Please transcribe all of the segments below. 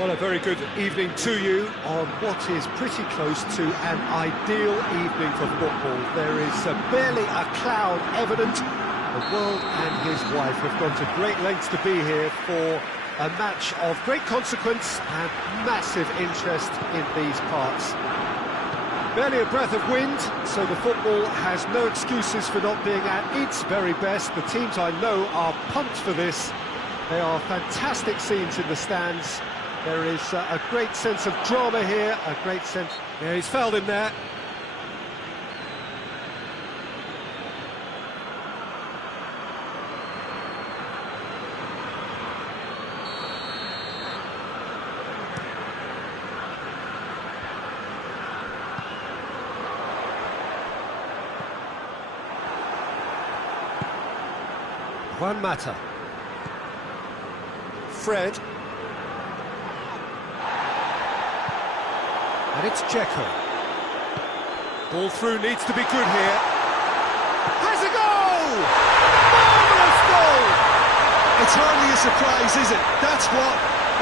Well, a very good evening to you on what is pretty close to an ideal evening for football. There is barely a cloud evident. The world and his wife have gone to great lengths to be here for a match of great consequence and massive interest in these parts. Barely a breath of wind, so the football has no excuses for not being at its very best. The teams I know are pumped for this. They are fantastic scenes in the stands. There is a great sense of drama here, a great sense... Yeah, he's fouled him there. Hoang Mata. Fred. And it's Dzeko. Ball through needs to be good here. Has a goal! Marvellous goal! It's hardly a surprise, is it? That's what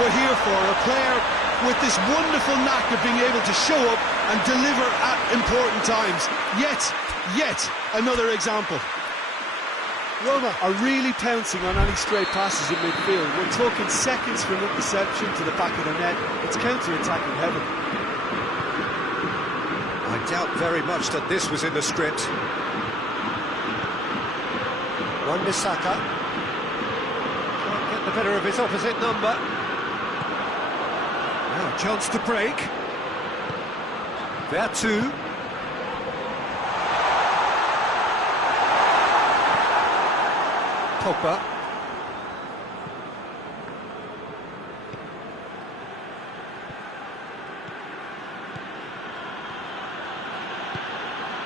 we're here for. A player with this wonderful knack of being able to show up and deliver at important times. Yet another example. Roma are really pouncing on any stray passes in midfield. We're talking seconds from interception to the back of the net. It's counter-attacking heaven. I doubt very much that this was in the script. Wan-Bissaka can't get the better of his opposite number. Now a chance to break. Vertu. Pogba.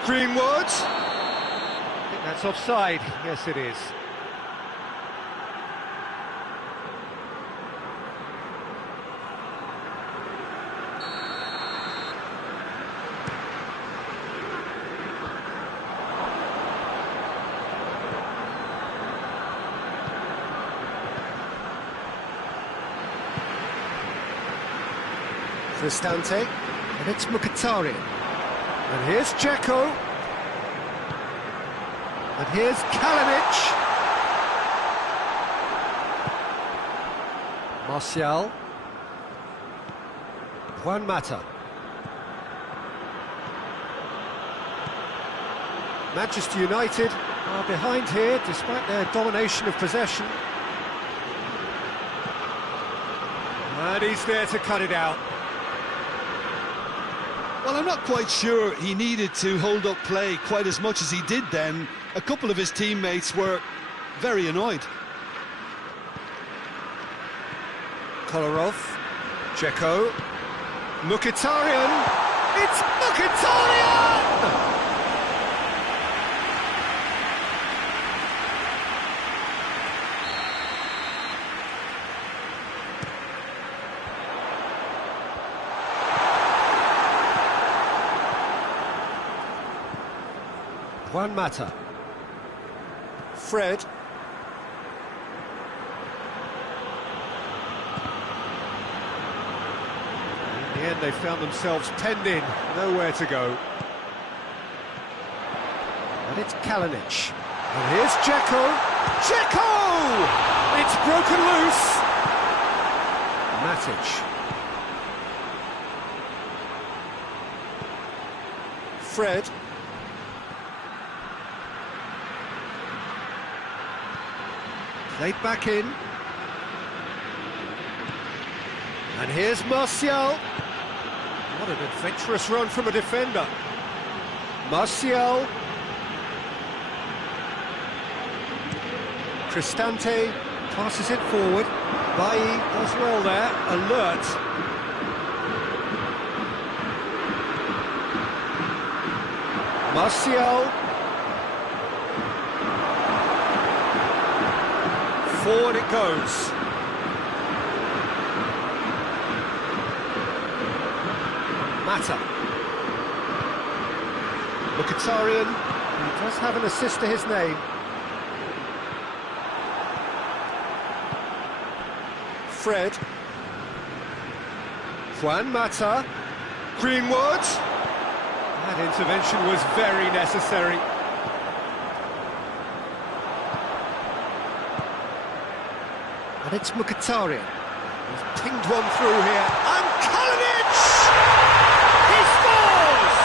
Greenwood. I think that's offside. Yes, it is. Cristante, and it's Mkhitaryan. And here's Dzeko. And here's Kalinic. Martial. Hoang Mata. Manchester United are behind here despite their domination of possession. And he's there to cut it out. Well, I'm not quite sure he needed to hold up play quite as much as he did then. A couple of his teammates were very annoyed. Kolarov, Dzeko, Mkhitaryan, it's Mkhitaryan! Hoang Mata. Fred. In the end, they found themselves penned in, nowhere to go. And it's Kalinic. And here's Dzeko. Dzeko! It's broken loose. Matic. Fred. Played back in. And here's Martial. What an adventurous run from a defender. Martial. Cristante passes it forward. Bailly does well there. Alert. Martial. Forward it goes. Mata. Mkhitaryan, he does have an assist to his name. Fred. Juan Mata. Greenwood. That intervention was very necessary. And it's Mkhitaryan. He's pinged one through here. And Kalinic! He scores!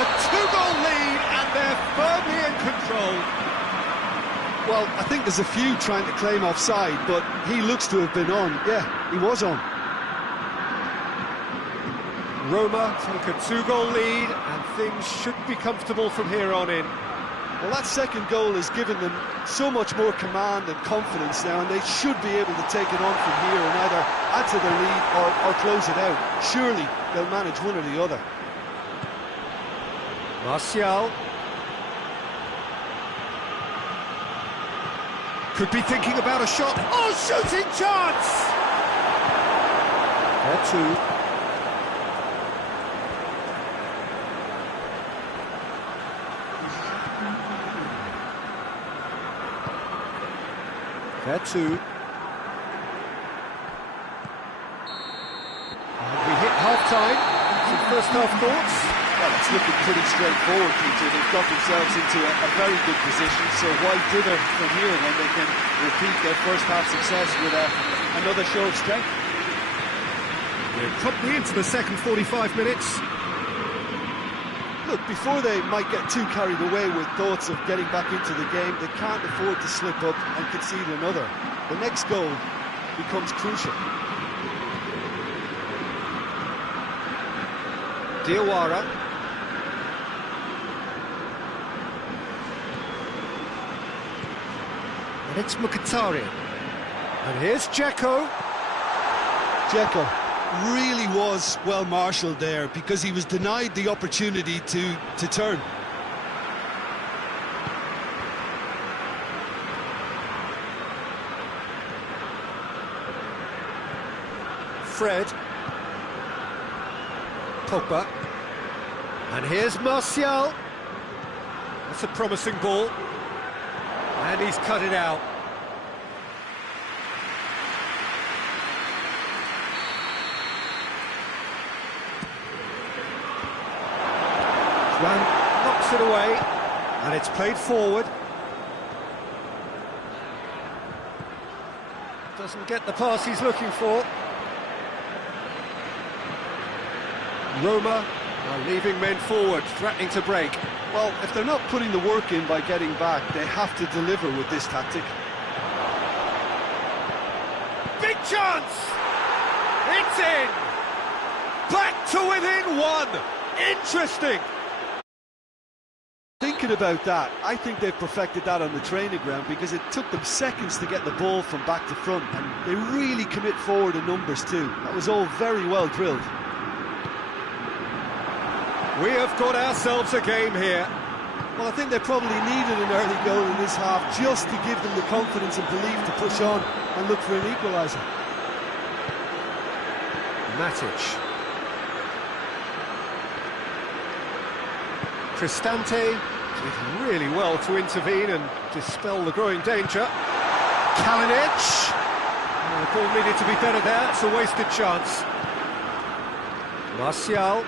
A two-goal lead, and they're firmly in control. Well, I think there's a few trying to claim offside, but he looks to have been on. Yeah, he was on. Roma take a two-goal lead, and things should be comfortable from here on in. Well, that second goal has given them so much more command and confidence now, and they should be able to take it on from here and either add to their lead or close it out. Surely they'll manage one or the other. Martial. Could be thinking about a shot. Oh, shooting chance! There two. There two. And we hit half-time. Some first-half thoughts? Well, it's looking pretty straightforward, Peter. They've got themselves into a very good position, so why dither from here when they can repeat their first-half success with another show of strength? We're probably into the second 45 minutes. Look, before they might get too carried away with thoughts of getting back into the game, they can't afford to slip up and concede another. The next goal becomes crucial. Diawara. And it's Mkhitaryan. And here's Dzeko. Dzeko really was well marshalled there because he was denied the opportunity to turn. Fred. Pogba. And here's Martial. That's a promising ball. And he's cut it out. Juan knocks it away, and it's played forward. Doesn't get the pass he's looking for. Roma are leaving men forward, threatening to break. Well, if they're not putting the work in by getting back, they have to deliver with this tactic. Big chance! It's in! Back to within one! Interesting! Thinking about that, I think they've perfected that on the training ground because it took them seconds to get the ball from back to front, and they really commit forward in numbers too. That was all very well drilled. We have got ourselves a game here. Well, I think they probably needed an early goal in this half just to give them the confidence and belief to push on and look for an equaliser. Matic. Cristante did really well to intervene and dispel the growing danger. Kalinic. Oh, the ball needed to be better there. It's a wasted chance. Martial.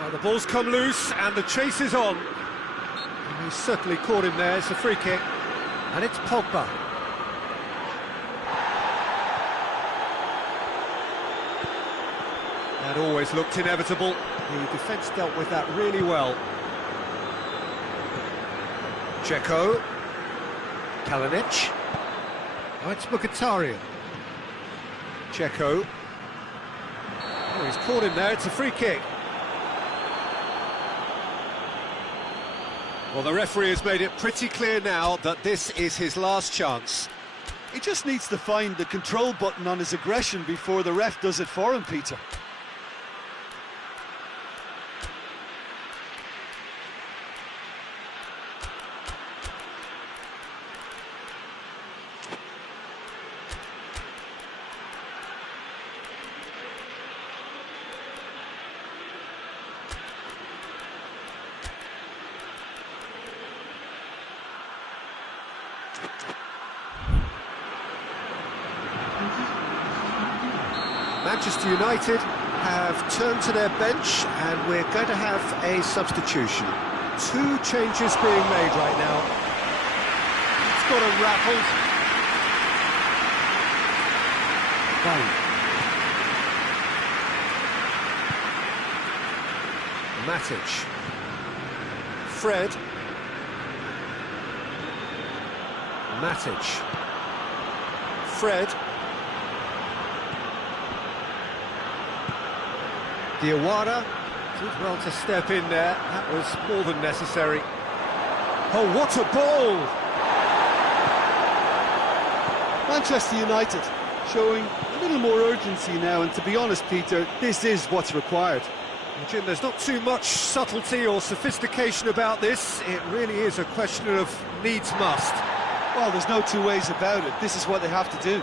Oh, the ball's come loose and the chase is on. And he's certainly caught him there. It's a free kick. And it's Pogba. That always looked inevitable. The defence dealt with that really well. Dzeko. Kalinic. Oh, it's Mkhitaryan. Dzeko. Oh, he's caught him there, it's a free kick. Well, the referee has made it pretty clear now that this is his last chance. He just needs to find the control button on his aggression before the ref does it for him, Peter. Manchester United have turned to their bench and we're going to have a substitution. Two changes being made right now. It's got a rattled. Hoang. Matic. Fred. Matic. Fred. Diawara did well to step in there. That was more than necessary. Oh, what a ball! Manchester United showing a little more urgency now, and to be honest, Peter, this is what's required. Well, Jim, there's not too much subtlety or sophistication about this. It really is a question of needs must. Well, there's no two ways about it. This is what they have to do.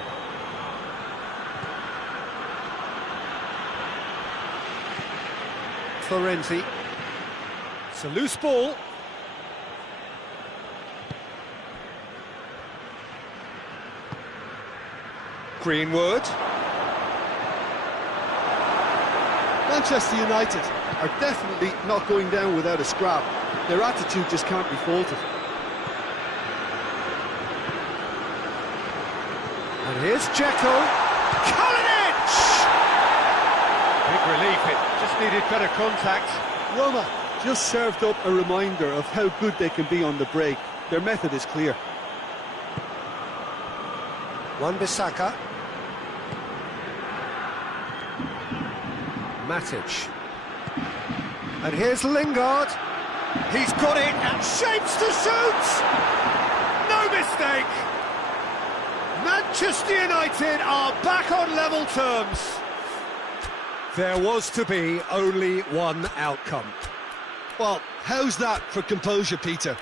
Florenzi. It's a loose ball. Greenwood. Manchester United are definitely not going down without a scrap. Their attitude just can't be faulted. And here's Dzeko. Kalinic! Big relief, it just needed better contact. Roma just served up a reminder of how good they can be on the break. Their method is clear. Wan-Bissaka. Matic. And here's Lingard. He's got it and shapes to shoot! No mistake! Manchester United are back on level terms. There was to be only one outcome. Well, how's that for composure, Peter?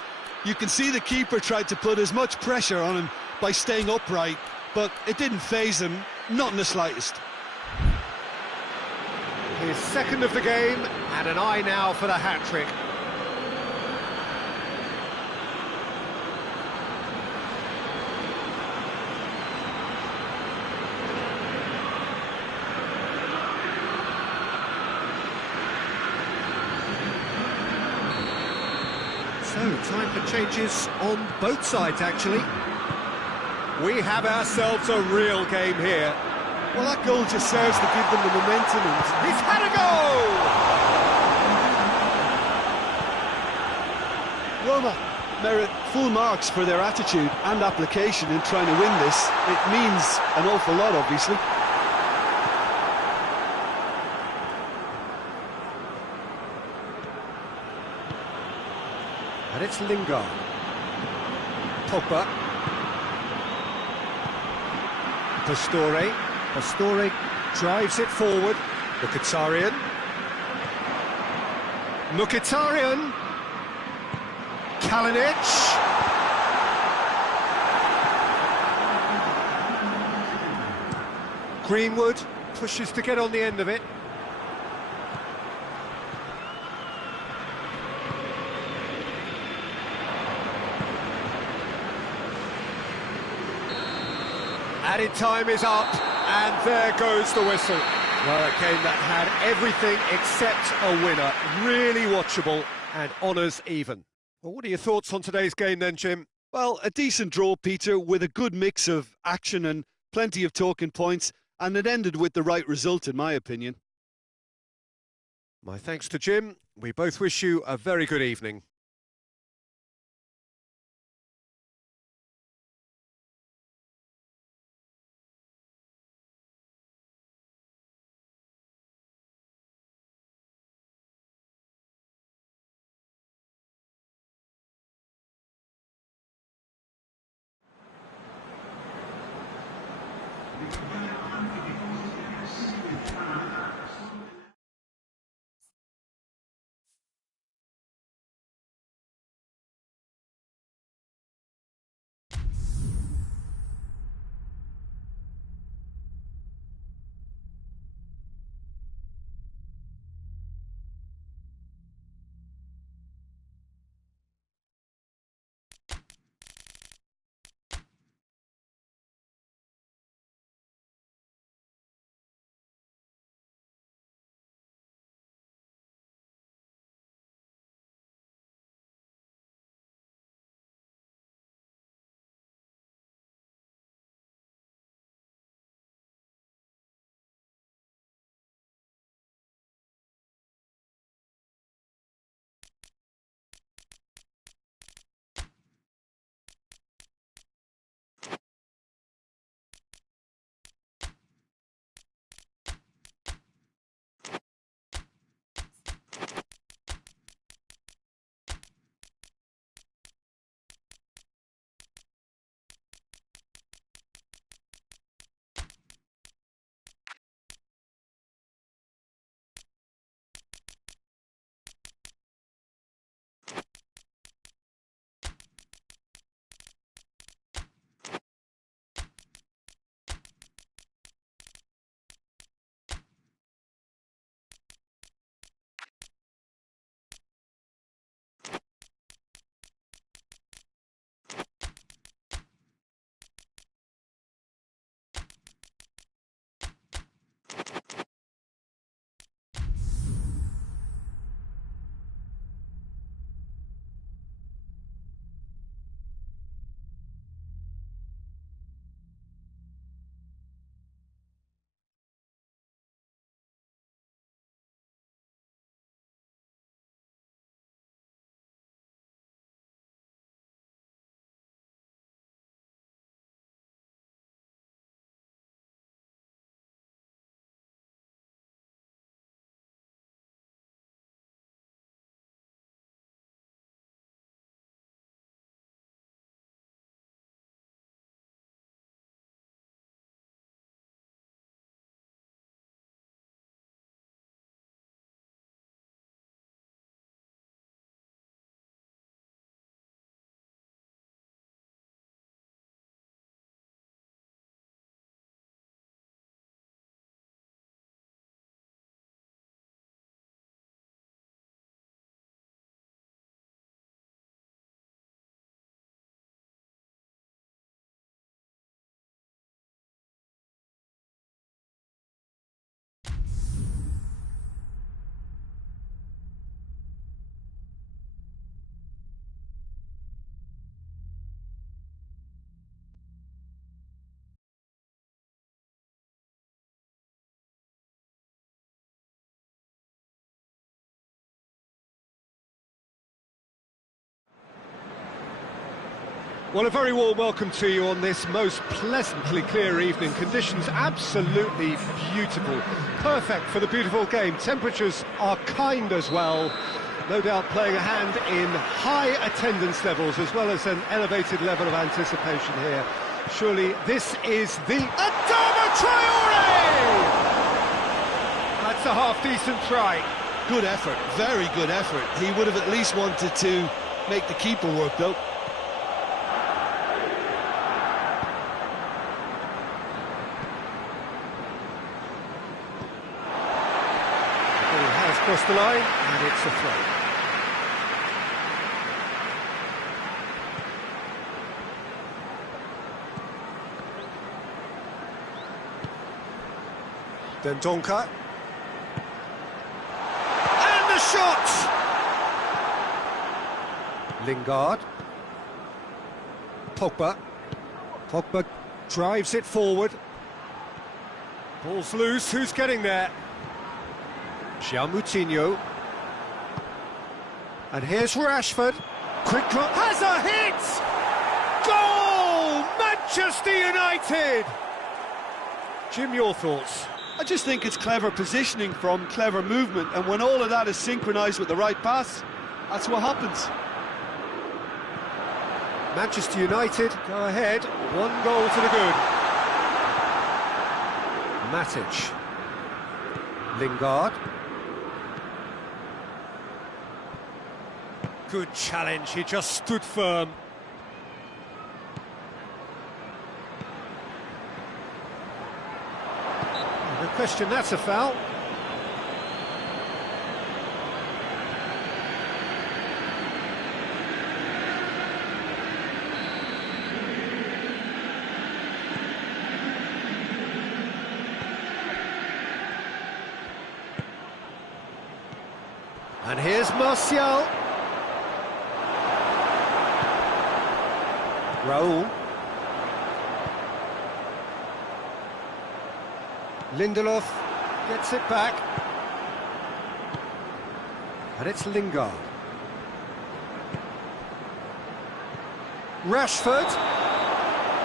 You can see the keeper tried to put as much pressure on him by staying upright, but it didn't faze him, not in the slightest. His second of the game, and an eye now for the hat-trick. So, time for changes on both sides, actually. We have ourselves a real game here. Well, that goal just serves to give them the momentum. And he's had a goal! Roma merit full marks for their attitude and application in trying to win this. It means an awful lot, obviously. And it's Lingard. Pogba. Pastore. Pastore drives it forward. Mkhitaryan. Mkhitaryan. Kalinic. Greenwood pushes to get on the end of it. Added time is up, and there goes the whistle. Well, a game that had everything except a winner. Really watchable and honours even. Well, what are your thoughts on today's game then, Jim? Well, a decent draw, Peter, with a good mix of action and plenty of talking points, and it ended with the right result, in my opinion. My thanks to Jim. We both wish you a very good evening. Well, a very warm welcome to you on this most pleasantly clear evening. Conditions absolutely beautiful. Perfect for the beautiful game. Temperatures are kind as well. No doubt playing a hand in high attendance levels as well as an elevated level of anticipation here. Surely this is the Adama Traore! That's a half-decent try. Good effort, very good effort. He would have at least wanted to make the keeper work, though. Across the line, and it's a throw. Dendonka. And the shot! Lingard. Pogba. Pogba drives it forward. Ball's loose, who's getting there? Moutinho. And here's Rashford. Quick drop. Has a hit! Goal! Manchester United! Jim, your thoughts? I just think it's clever positioning from clever movement, and when all of that is synchronised with the right pass, that's what happens. Manchester United go ahead, 1 goal to the good. Matic. Lingard. Good challenge, he just stood firm. No question, that's a foul. And here's Martial. Raul. Lindelof gets it back. And it's Lingard. Rashford.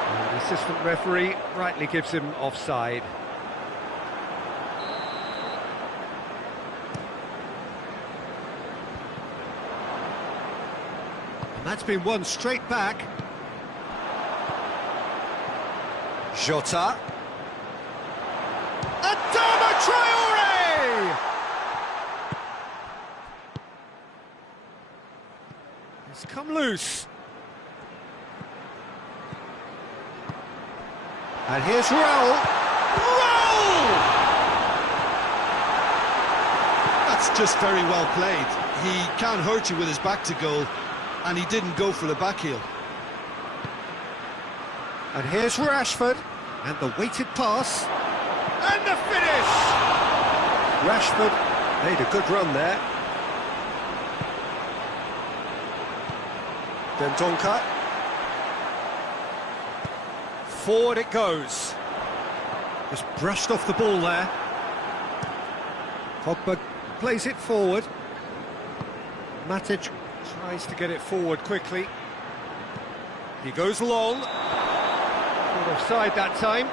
And the assistant referee rightly gives him offside. And that's been won straight back. Jota. Adama Traore! It's come loose. And here's Raul. Raul! That's just very well played. He can't hurt you with his back to goal, and he didn't go for the back heel. And here's Rashford, and the weighted pass, and the finish! Rashford made a good run there. Dendonka. Forward it goes. Just brushed off the ball there. Pogba plays it forward. Matic tries to get it forward quickly. He goes long. Not offside that time.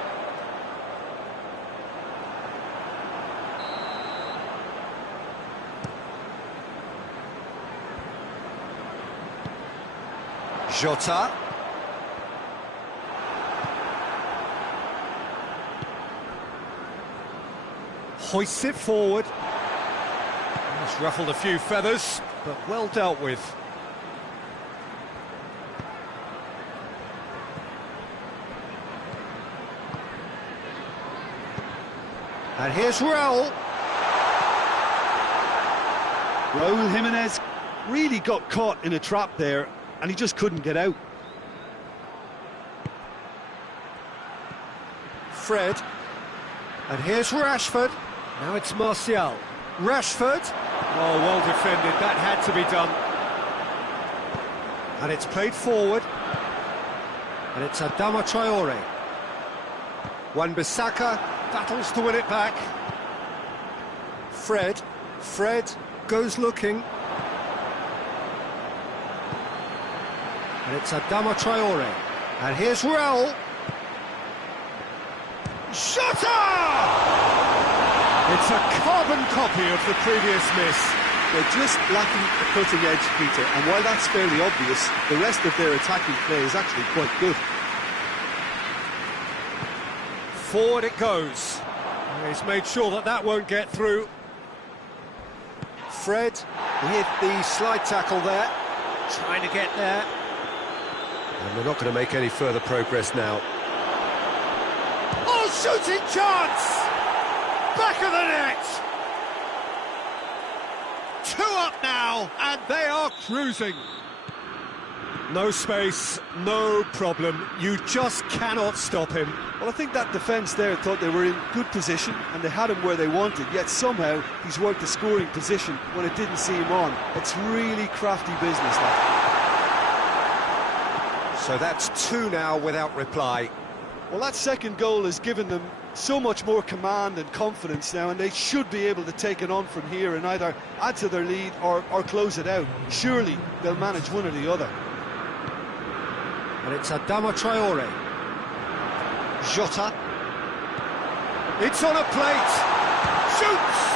Jota. Hoists it forward. It's ruffled a few feathers, but well dealt with. And here's Raul. Raul Jimenez really got caught in a trap there, and he just couldn't get out. Fred. And here's Rashford. Now it's Martial. Rashford. Oh, well defended. That had to be done. And it's played forward. And it's Adama Traore. Wan-Bissaka battles to win it back. Fred goes looking. And it's Adama Traore. And here's Raul. Shota! It's a carbon copy of the previous miss. They're just lacking the cutting edge, Peter, and while that's fairly obvious, the rest of their attacking play is actually quite good. Forward it goes. He's made sure that that won't get through. Fred with the slide tackle there, trying to get there. And they're not going to make any further progress now. Oh, shooting chance! Back of the net! 2 up now, and they are cruising. No space, no problem. You just cannot stop him. Well, I think that defence there thought they were in good position and they had him where they wanted, yet somehow he's worked the scoring position when it didn't see him on. It's really crafty business, that. So that's 2 now without reply. Well, that second goal has given them so much more command and confidence now, and they should be able to take it on from here and either add to their lead or close it out. Surely they'll manage one or the other. And it's Adama Traore. Jota. It's on a plate. Shoots!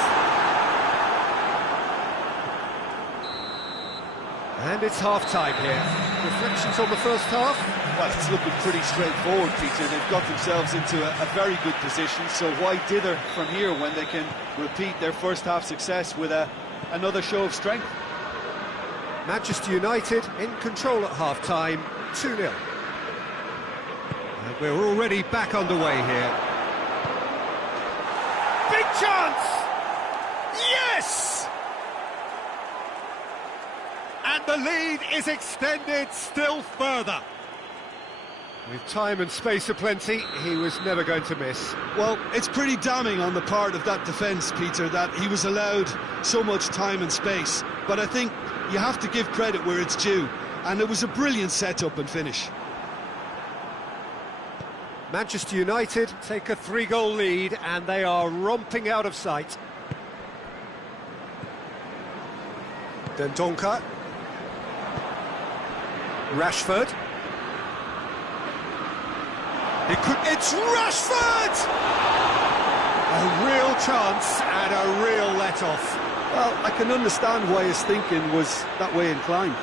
And it's half-time here. Reflections on the first half? Well, it's looking pretty straightforward, Peter. They've got themselves into a very good position, so why dither from here when they can repeat their first half success with another show of strength? Manchester United in control at half-time, 2-0. And we're already back underway here. Big chance! Yes! And the lead is extended still further. With time and space aplenty, he was never going to miss. Well, it's pretty damning on the part of that defence, Peter, that he was allowed so much time and space. But I think you have to give credit where it's due, and it was a brilliant setup and finish. Manchester United take a 3-goal lead, and they are romping out of sight. Dendoncker. Rashford. It's Rashford! A real chance and a real let-off. Well, I can understand why his thinking was that way inclined.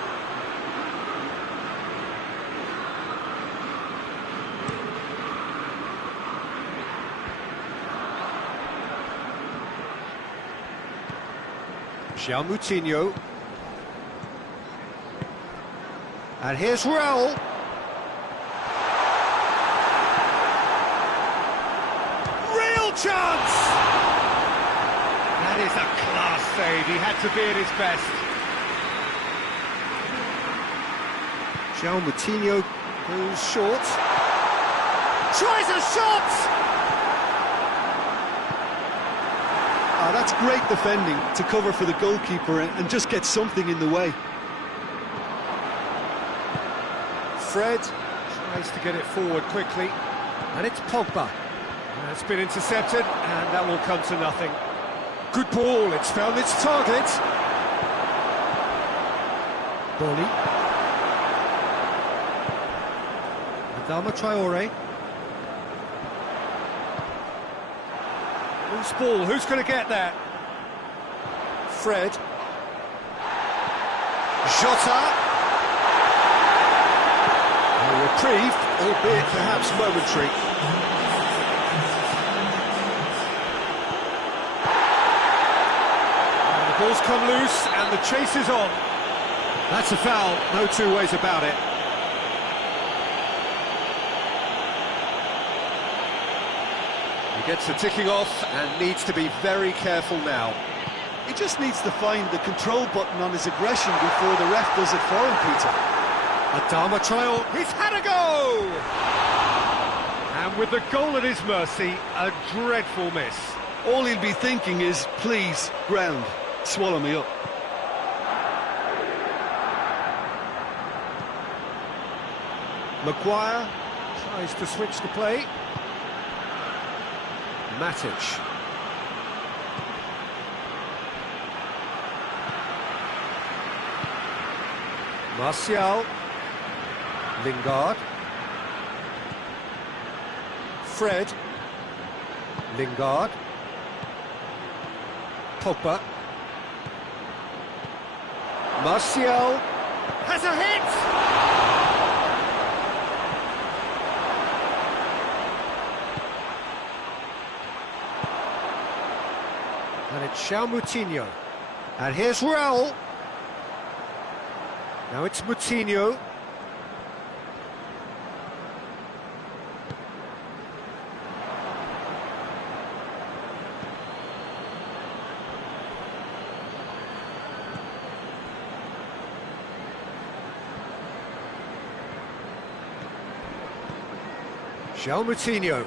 Moutinho. And here's Raul. Real chance! That is a class save. He had to be at his best. Moutinho goes short. Tries a shot! That's great defending to cover for the goalkeeper and just get something in the way. Fred tries to get it forward quickly, and it's Pogba. And it's been intercepted, and that will come to nothing. Good ball, it's found its target. Bolly. Adama Traore. Loose ball, who's going to get that? Fred. Jota. A reprieve, albeit perhaps momentary. And the ball's come loose, and the chase is on. That's a foul, no two ways about it. He gets the ticking off and needs to be very careful now. He just needs to find the control button on his aggression before the ref does it for him, Peter. Adama Traore, he's had a go! And with the goal at his mercy, a dreadful miss. All he'll be thinking is, please, ground, swallow me up. Maguire tries to switch the play. Matic. Martial. Lingard. Fred. Lingard. Pogba. Martial has a hit! And it's Moutinho. And here's Raul. Now it's Moutinho. Moutinho.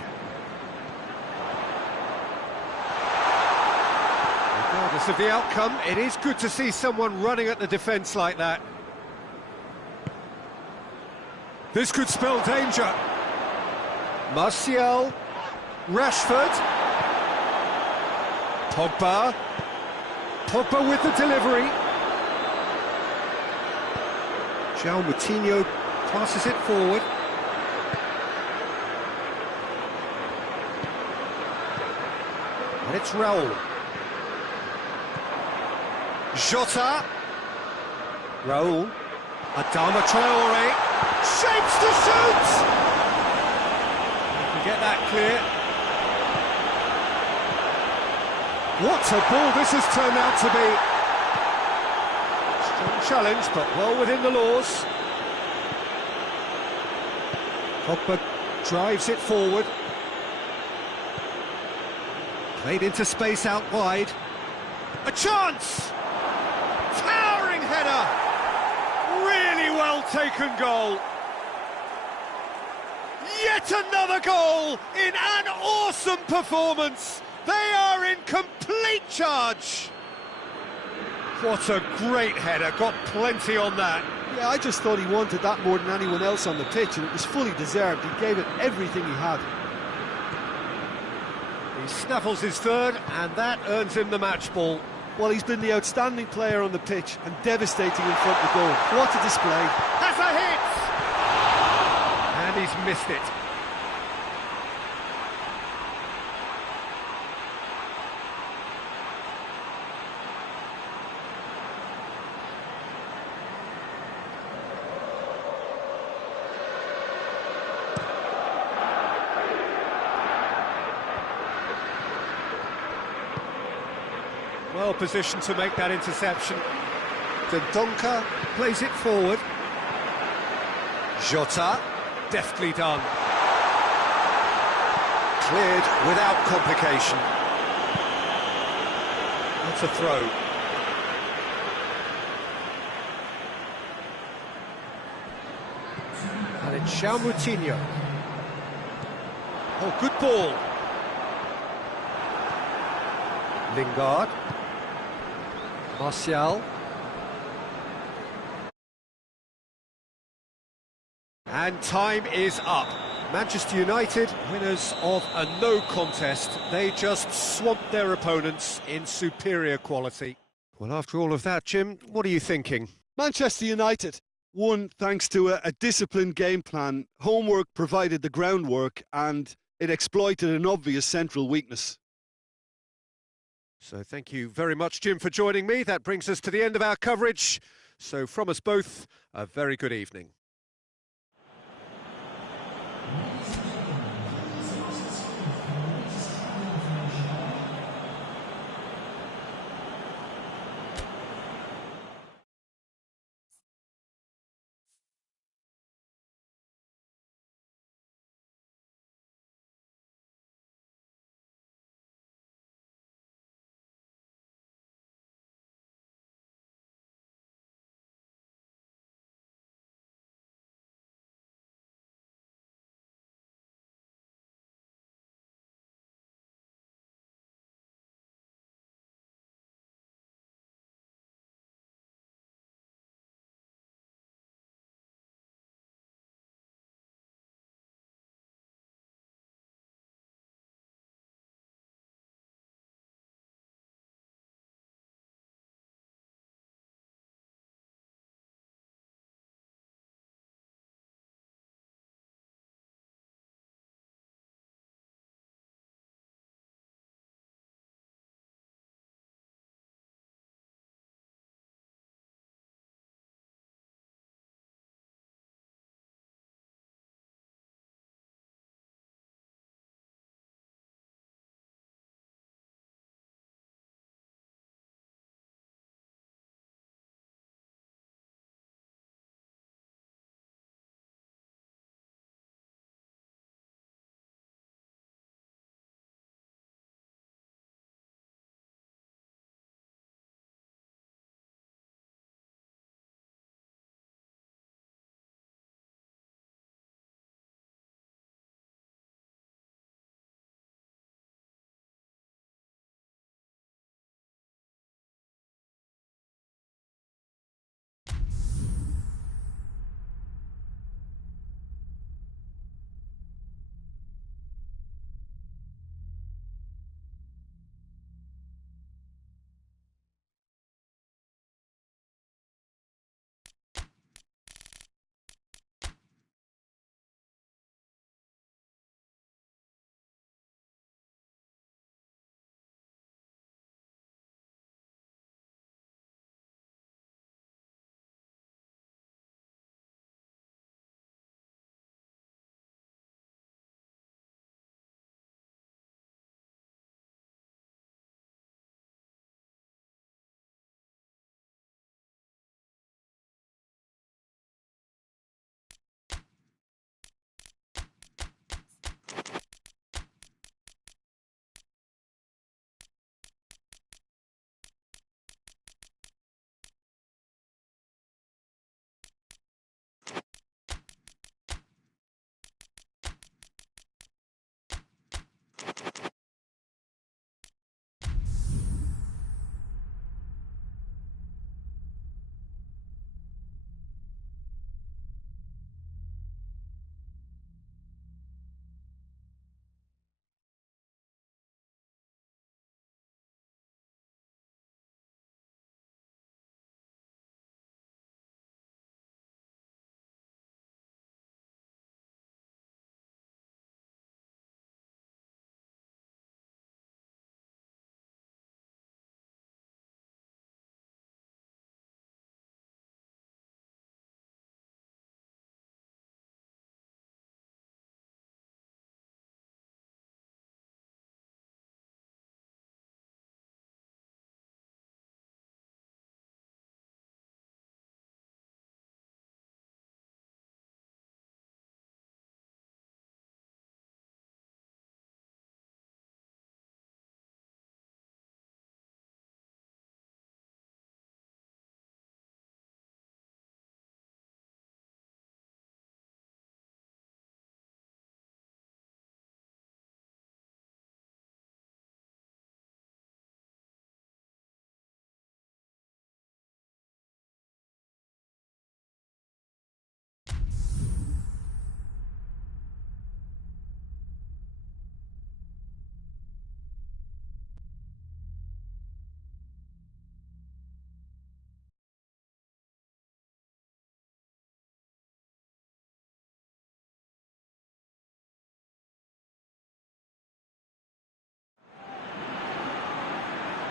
Regardless of the outcome, it is good to see someone running at the defence like that. This could spell danger. Martial. Rashford. Pogba. Pogba with the delivery. Moutinho passes it forward. And it's Raul. Jota. Raul. Adama Traore. Shapes to shoot! You can get that clear. What a ball this has turned out to be. Strong challenge, but well within the laws. Pogba drives it forward. Played into space out wide. A chance! Towering header! Really well taken goal. Yet another goal in an awesome performance. They are in complete charge. What a great header, got plenty on that. Yeah, I just thought he wanted that more than anyone else on the pitch, and it was fully deserved. He gave it everything he had. He snaffles his third, and that earns him the match ball. Well, he's been the outstanding player on the pitch and devastating in front of the goal. What a display. Has a hit! And he's missed it. Well positioned to make that interception. Dendoncker plays it forward. Jota, deftly done. Cleared without complication. That's a throw. And it's Moutinho. Oh, good ball. Lingard. Martial. And time is up. Manchester United, winners of a no contest. They just swamped their opponents in superior quality. Well, after all of that, Jim, what are you thinking? Manchester United won thanks to a disciplined game plan. Homework provided the groundwork, and it exploited an obvious central weakness. So thank you very much, Jim, for joining me. That brings us to the end of our coverage. So from us both, a very good evening.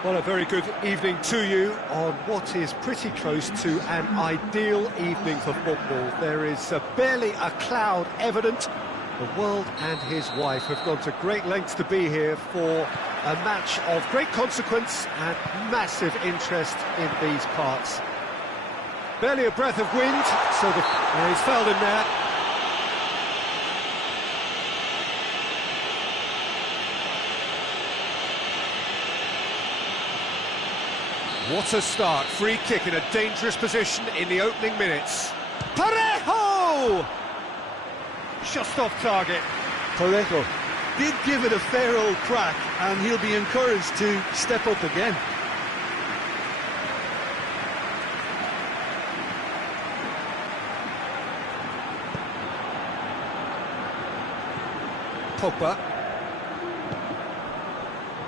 Well, a very good evening to you on what is pretty close to an ideal evening for football. There is barely a cloud evident. The world and his wife have gone to great lengths to be here for a match of great consequence and massive interest in these parts. Barely a breath of wind, so he's fouled him there. What a start, free kick in a dangerous position in the opening minutes. Parejo! Just off target. Parejo did give it a fair old crack, and he'll be encouraged to step up again. Pogba.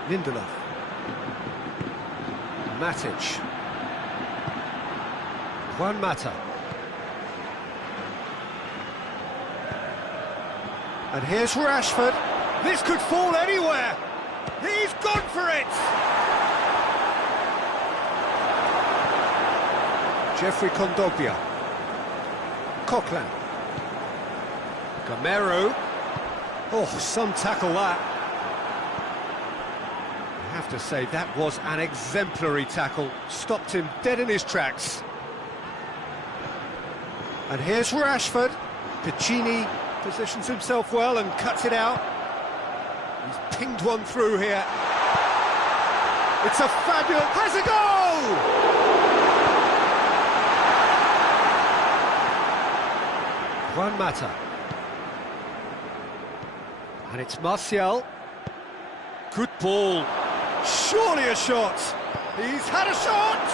Lindelof. Matic. Juan Mata. And here's Rashford. This could fall anywhere. He's gone for it. Jeffrey Kondogbia. Coquelin. Gamero. Oh, some tackle that. I have to say, that was an exemplary tackle. Stopped him dead in his tracks. And here's Rashford. Piccini positions himself well and cuts it out. He's pinged one through here. It's a fabulous... Has a goal! Juan Mata. And it's Martial. Good ball. Surely a shot. He's had a shot.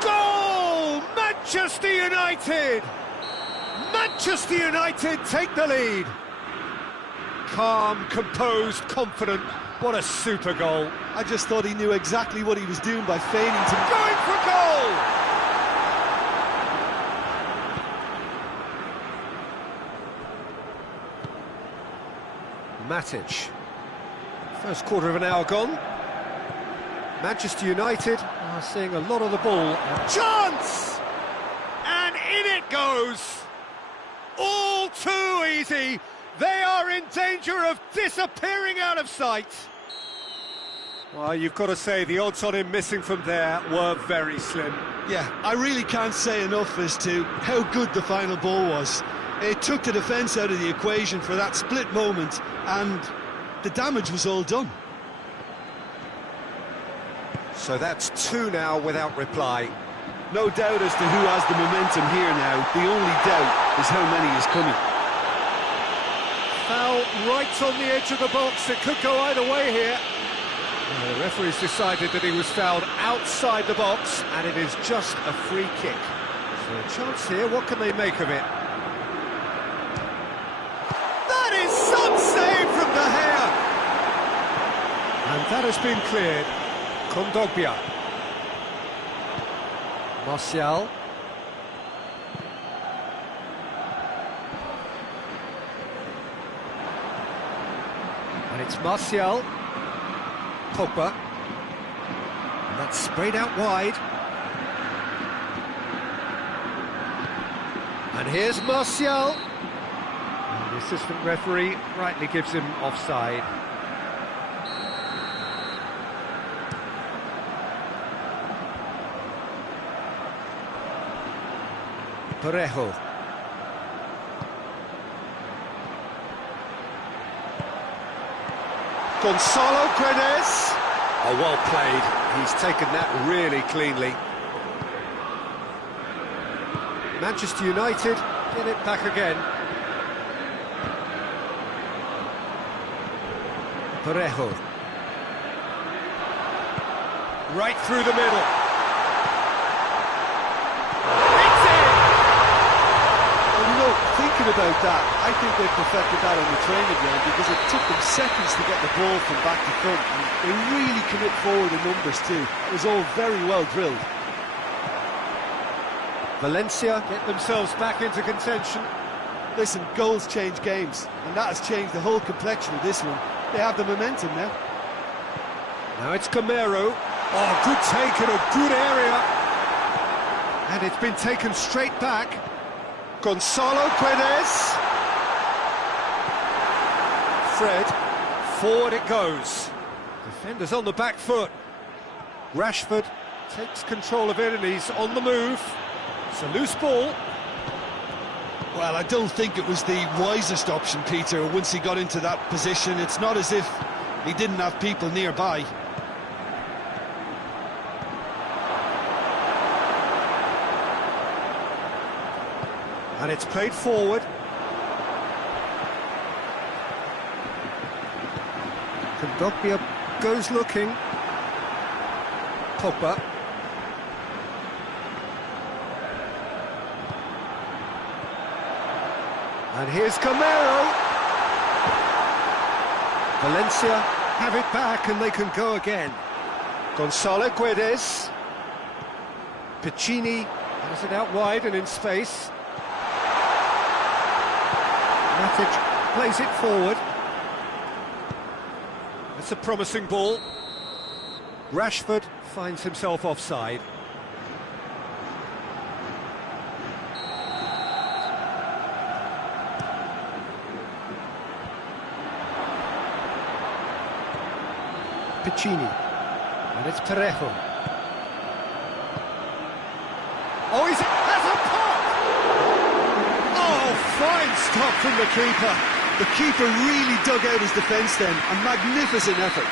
Goal! Manchester United! Manchester United take the lead. Calm, composed, confident. What a super goal. I just thought he knew exactly what he was doing by feigning to... Going for goal! Matic. First quarter of an hour gone. Manchester United are seeing a lot of the ball. Chance! And in it goes! All too easy. They are in danger of disappearing out of sight. Well, you've got to say the odds on him missing from there were very slim. Yeah, I really can't say enough as to how good the final ball was. It took the defence out of the equation for that split moment, and the damage was all done. So that's two now without reply. No doubt as to who has the momentum here now. The only doubt is how many is coming. Foul right on the edge of the box. It could go either way here. Well, the referee's decided that he was fouled outside the box, and it is just a free kick. So a chance here. What can they make of it? That is some save from De Gea. And that has been cleared. Kondogbia. Martial. And it's Martial. Pogba. And that's sprayed out wide. And here's Martial. And the assistant referee rightly gives him offside. Parejo. Gonzalo Guedes. Oh, well played. He's taken that really cleanly. Manchester United get it back again. Parejo. Right through the middle. Thinking about that, I think they perfected that on the training ground because it took them seconds to get the ball from back to front, and they really commit forward in numbers too. It was all very well drilled. Valencia get themselves back into contention. Listen, goals change games, and that has changed the whole complexion of this one. They have the momentum now. Now it's Gamero. Oh, good take in a good area. And it's been taken straight back. Gonzalo Guedes. Fred, forward it goes. Defenders on the back foot. Rashford takes control of it and he's on the move. It's a loose ball. Well, I don't think it was the wisest option, Peter, once he got into that position. It's not as if he didn't have people nearby. And it's played forward. Kondogbia goes looking. Pogba. And here's Camero. Valencia have it back and they can go again. Gonzalo Guedes. Piccini has it out wide and in space. Matic plays it forward. It's a promising ball. Rashford finds himself offside. Piccini. And it's Parejo. Oh, he has a pop! Oh, fine stop from the keeper. The keeper really dug out his defence then. A magnificent effort.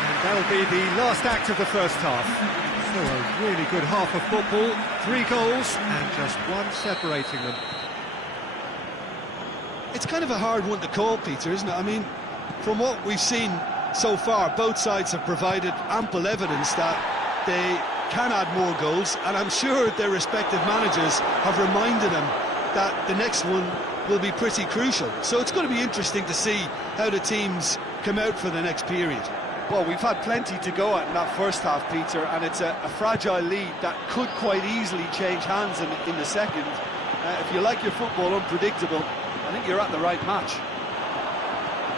And that'll be the last act of the first half. So a really good half of football. 3 goals and just one separating them. It's kind of a hard one to call, Peter, isn't it? I mean, from what we've seen so far, both sides have provided ample evidence that they can add more goals, and I'm sure their respective managers have reminded them that the next one will be pretty crucial. So it's going to be interesting to see how the teams come out for the next period. Well, we've had plenty to go at in that first half, Peter, and it's a fragile lead that could quite easily change hands in the second. If you like your football unpredictable, I think you're at the right match.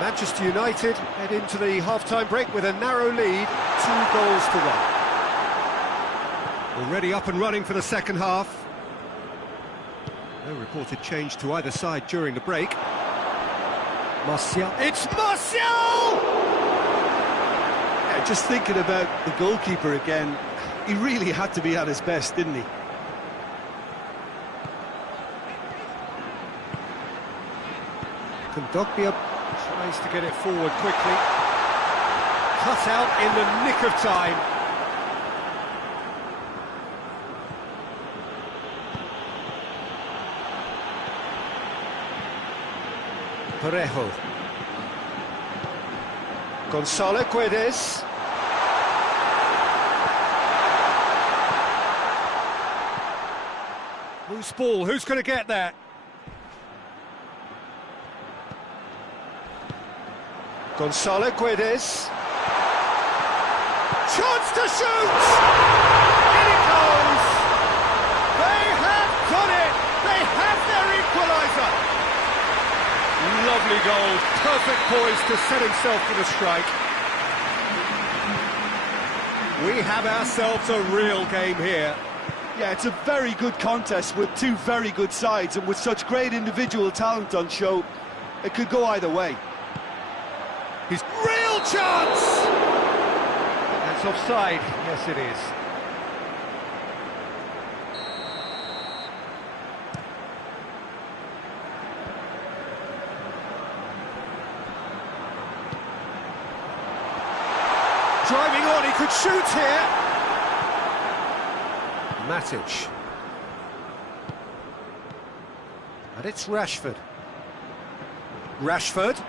Manchester United head into the half-time break with a narrow lead, 2 goals to 1. Already up and running for the second half. No reported change to either side during the break. Martial. It's Martial! Yeah, just thinking about the goalkeeper again, he really had to be at his best, didn't he? Kondogbia tries to get it forward quickly. Cut out in the nick of time. Parejo. Gonzalo Guedes. Loose ball, who's going to get that? Gonzalo Guedes. Chance to shoot! In it goes! They have got it! They have their equaliser! Lovely goal, perfect poise to set himself for the strike. We have ourselves a real game here. Yeah, it's a very good contest with 2 very good sides, and with such great individual talent on show, it could go either way. His real chance! That's offside. Yes, it is. Driving on, he could shoot here. Matic. And it's Rashford. Rashford.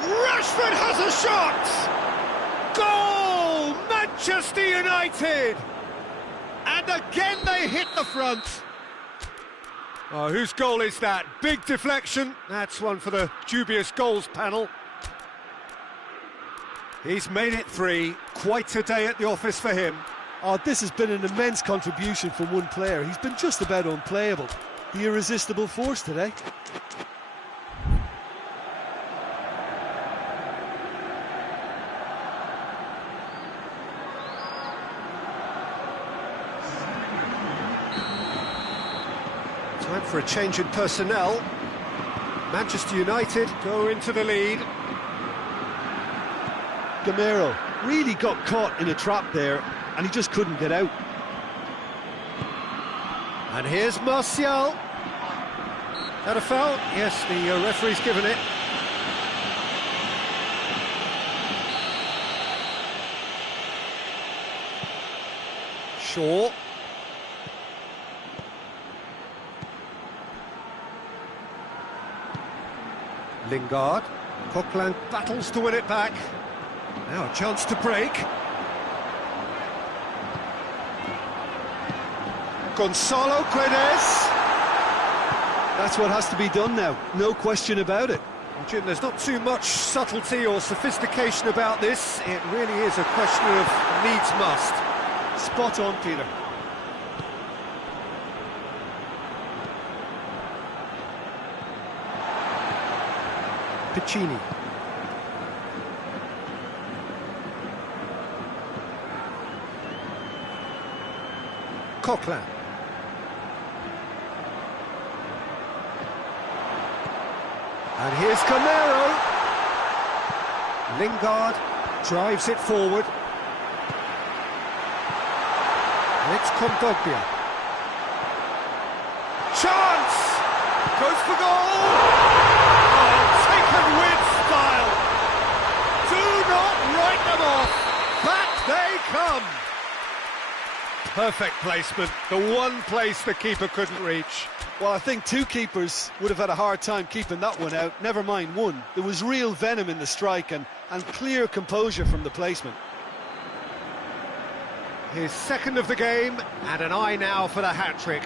Rashford has a shot! Goal! Manchester United! And again they hit the front. Oh, whose goal is that? Big deflection. That's one for the dubious goals panel. He's made it 3. Quite a day at the office for him. Oh, this has been an immense contribution from one player. He's been just about unplayable. The irresistible force today. Time for a change in personnel. Manchester United go into the lead. Gamero really got caught in a trap there, and he just couldn't get out. And here's Martial. That a foul? Yes, the referee's given it. Shaw. Lingard. Coquelin battles to win it back. Now a chance to break. Gonzalo Guedes. That's what has to be done now, no question about it. Well, Jim, there's not too much subtlety or sophistication about this. It really is a question of needs must. Spot on, Peter. Piccini. Coquelin. And here's Camero. Lingard drives it forward. And it's Kondogbia. Chance! Goes for goal! Oh, taken with style! Do not write them off! Back they come! Perfect placement, the one place the keeper couldn't reach. Well, I think two keepers would have had a hard time keeping that one out, never mind one. There was real venom in the strike and clear composure from the placement. His second of the game, and an eye now for the hat-trick.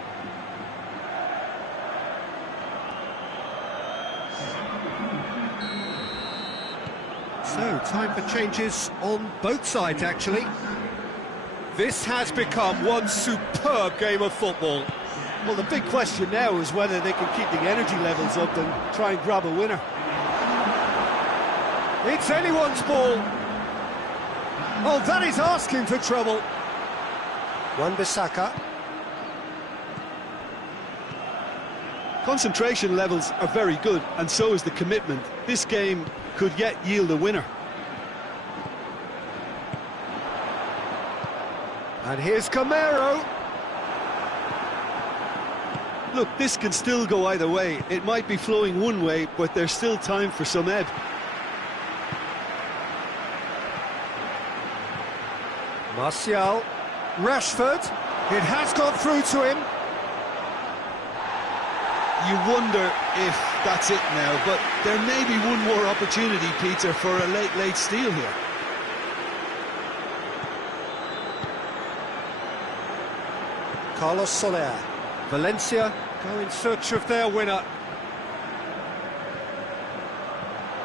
So, time for changes on both sides, actually. This has become one superb game of football. Well, the big question now is whether they can keep the energy levels up and try and grab a winner. It's anyone's ball. Oh, that is asking for trouble. Wan-Bissaka. Concentration levels are very good, and so is the commitment. This game could yet yield a winner. And here's Camero. Look, this can still go either way. It might be flowing one way, but there's still time for some ebb. Martial. Rashford. It has got through to him. You wonder if that's it now, but there may be one more opportunity, Peter, for a late steal here. Carlos Soler. Valencia go in search of their winner.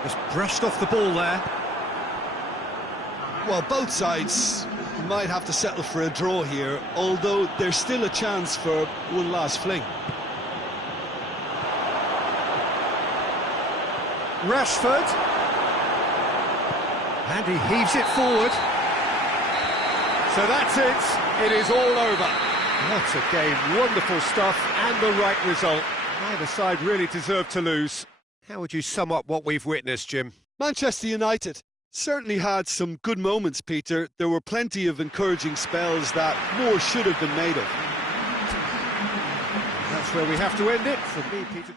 Just brushed off the ball there. Well, both sides might have to settle for a draw here, although there's still a chance for one last fling. Rashford. And he heaves it forward. So that's it. It is all over. What a game, wonderful stuff, and the right result. Neither side really deserved to lose. How would you sum up what we've witnessed, Jim? Manchester United certainly had some good moments, Peter. There were plenty of encouraging spells that more should have been made of. That's where we have to end it. For me, Peter...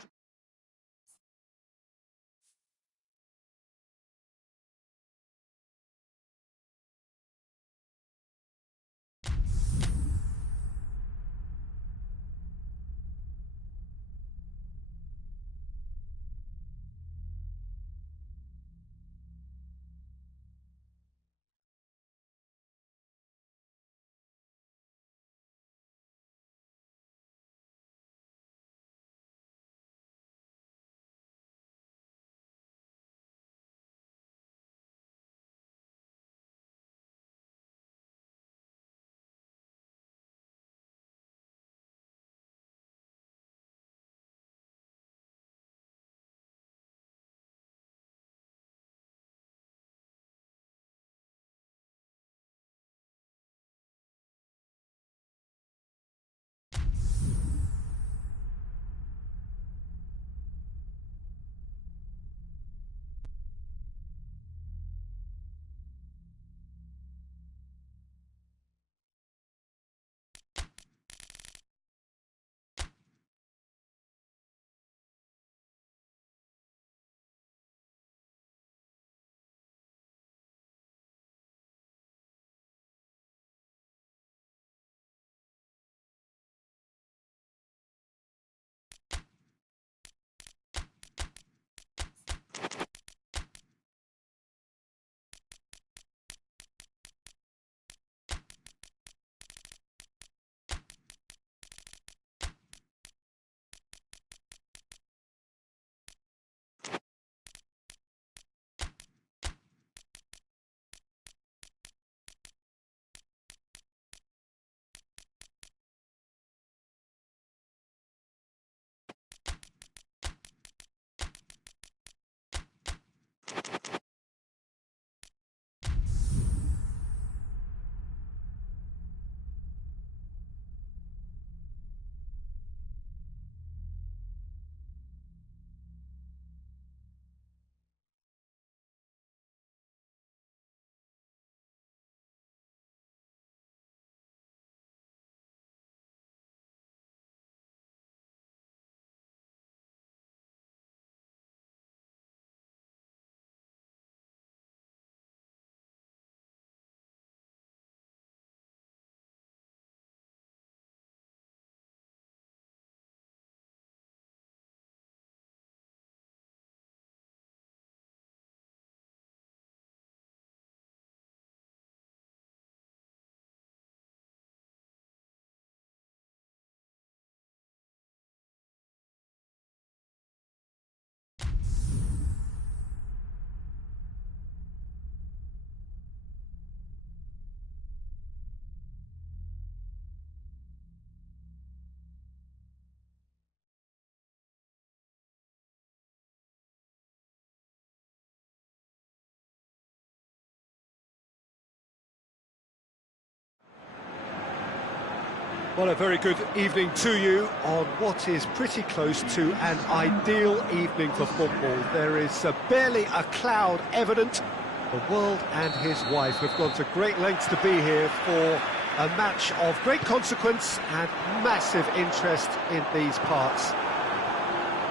Well, a very good evening to you on what is pretty close to an ideal evening for football. There is barely a cloud evident. The world and his wife have gone to great lengths to be here for a match of great consequence and massive interest in these parts.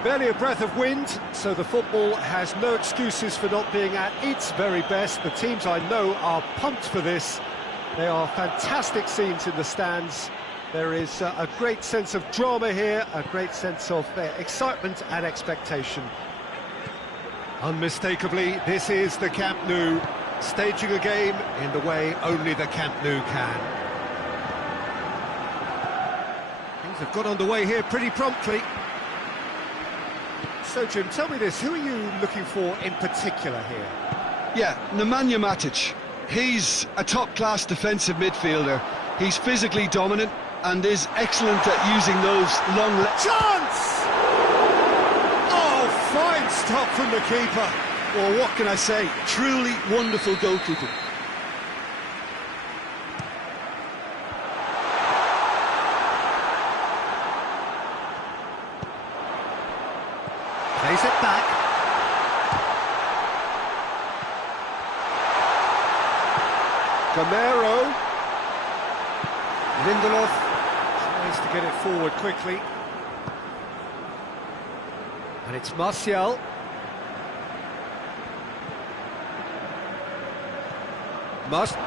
Barely a breath of wind, so the football has no excuses for not being at its very best. The teams I know are pumped for this. There are fantastic scenes in the stands. There is a great sense of drama here, a great sense of excitement and expectation. Unmistakably, this is the Camp Nou, staging a game in the way only the Camp Nou can. Things have got underway here pretty promptly. So, Jim, tell me this, who are you looking for in particular here? Yeah, Nemanja Matic. He's a top-class defensive midfielder. He's physically dominant and is excellent at using those long chance! Oh, fine stop from the keeper. Well, what can I say? Truly wonderful goalkeeping. Plays it back. Gamero. Lindelof tries to get it forward quickly. And it's Martial. Martial!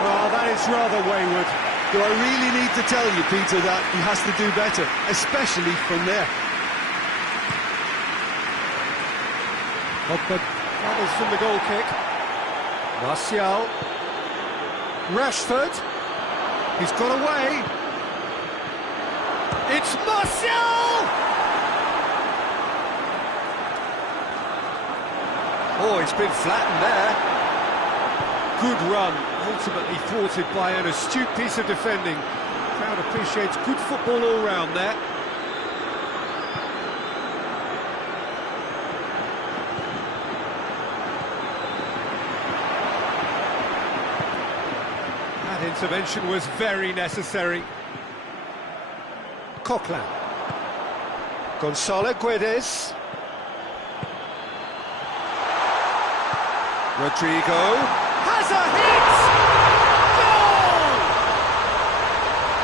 Well, that is rather wayward. Do I really need to tell you, Peter, that he has to do better, especially from there? Pogba follows from the goal kick. Martial. Rashford. He's got away. It's Martial! Oh, he's been flattened there. Good run, ultimately thwarted by an astute piece of defending. The crowd appreciates good football all round there. That intervention was very necessary. Coquelin. Gonzalo Guedes. Rodrigo has a hit! Goal!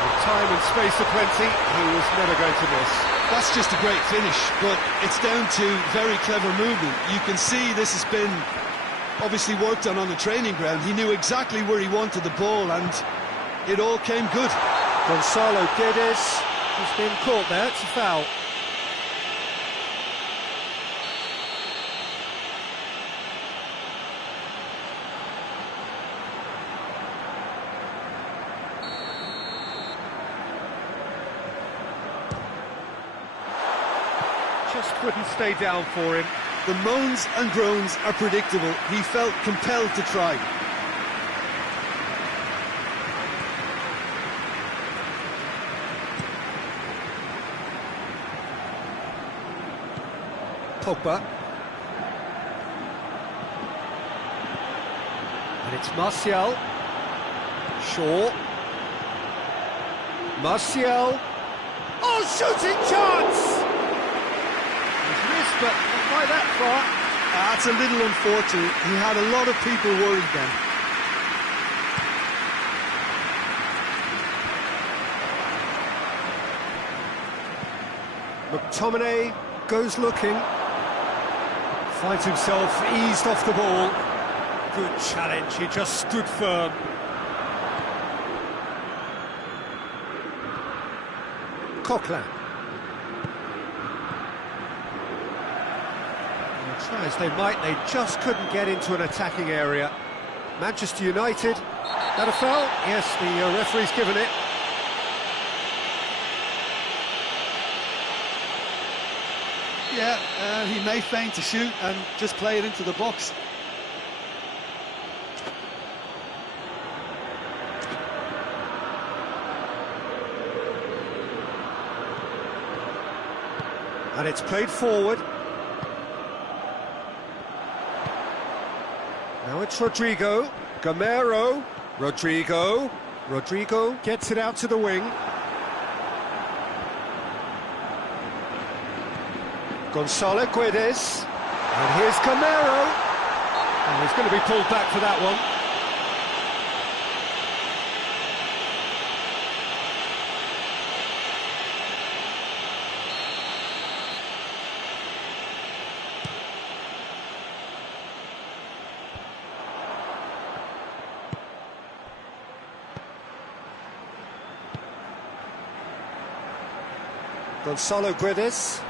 With time and space aplenty, he was never going to miss. That's just a great finish, but it's down to very clever movement. You can see this has been obviously worked on the training ground. He knew exactly where he wanted the ball, and it all came good. Gonzalo Guedes has been caught there, it's a foul. Just couldn't stay down for him. The moans and groans are predictable. He felt compelled to try. Pogba. And it's Martial. Shaw. Martial. Oh, shooting chance! He's missed, but not by that far. That's a little unfortunate. He had a lot of people worried then. McTominay goes looking. Finds himself eased off the ball. Good challenge, he just stood firm. Coquelin. Try as they might, they just couldn't get into an attacking area. Manchester United, that a foul? Yes, the referee's given it. Yeah, he may feign to shoot and just play it into the box. And it's played forward. Now it's Rodrigo. Gamero. Rodrigo. Rodrigo gets it out to the wing. Gonzalo Guedes. And here's Camero. And he's going to be pulled back for that one. Gonzalo Guedes.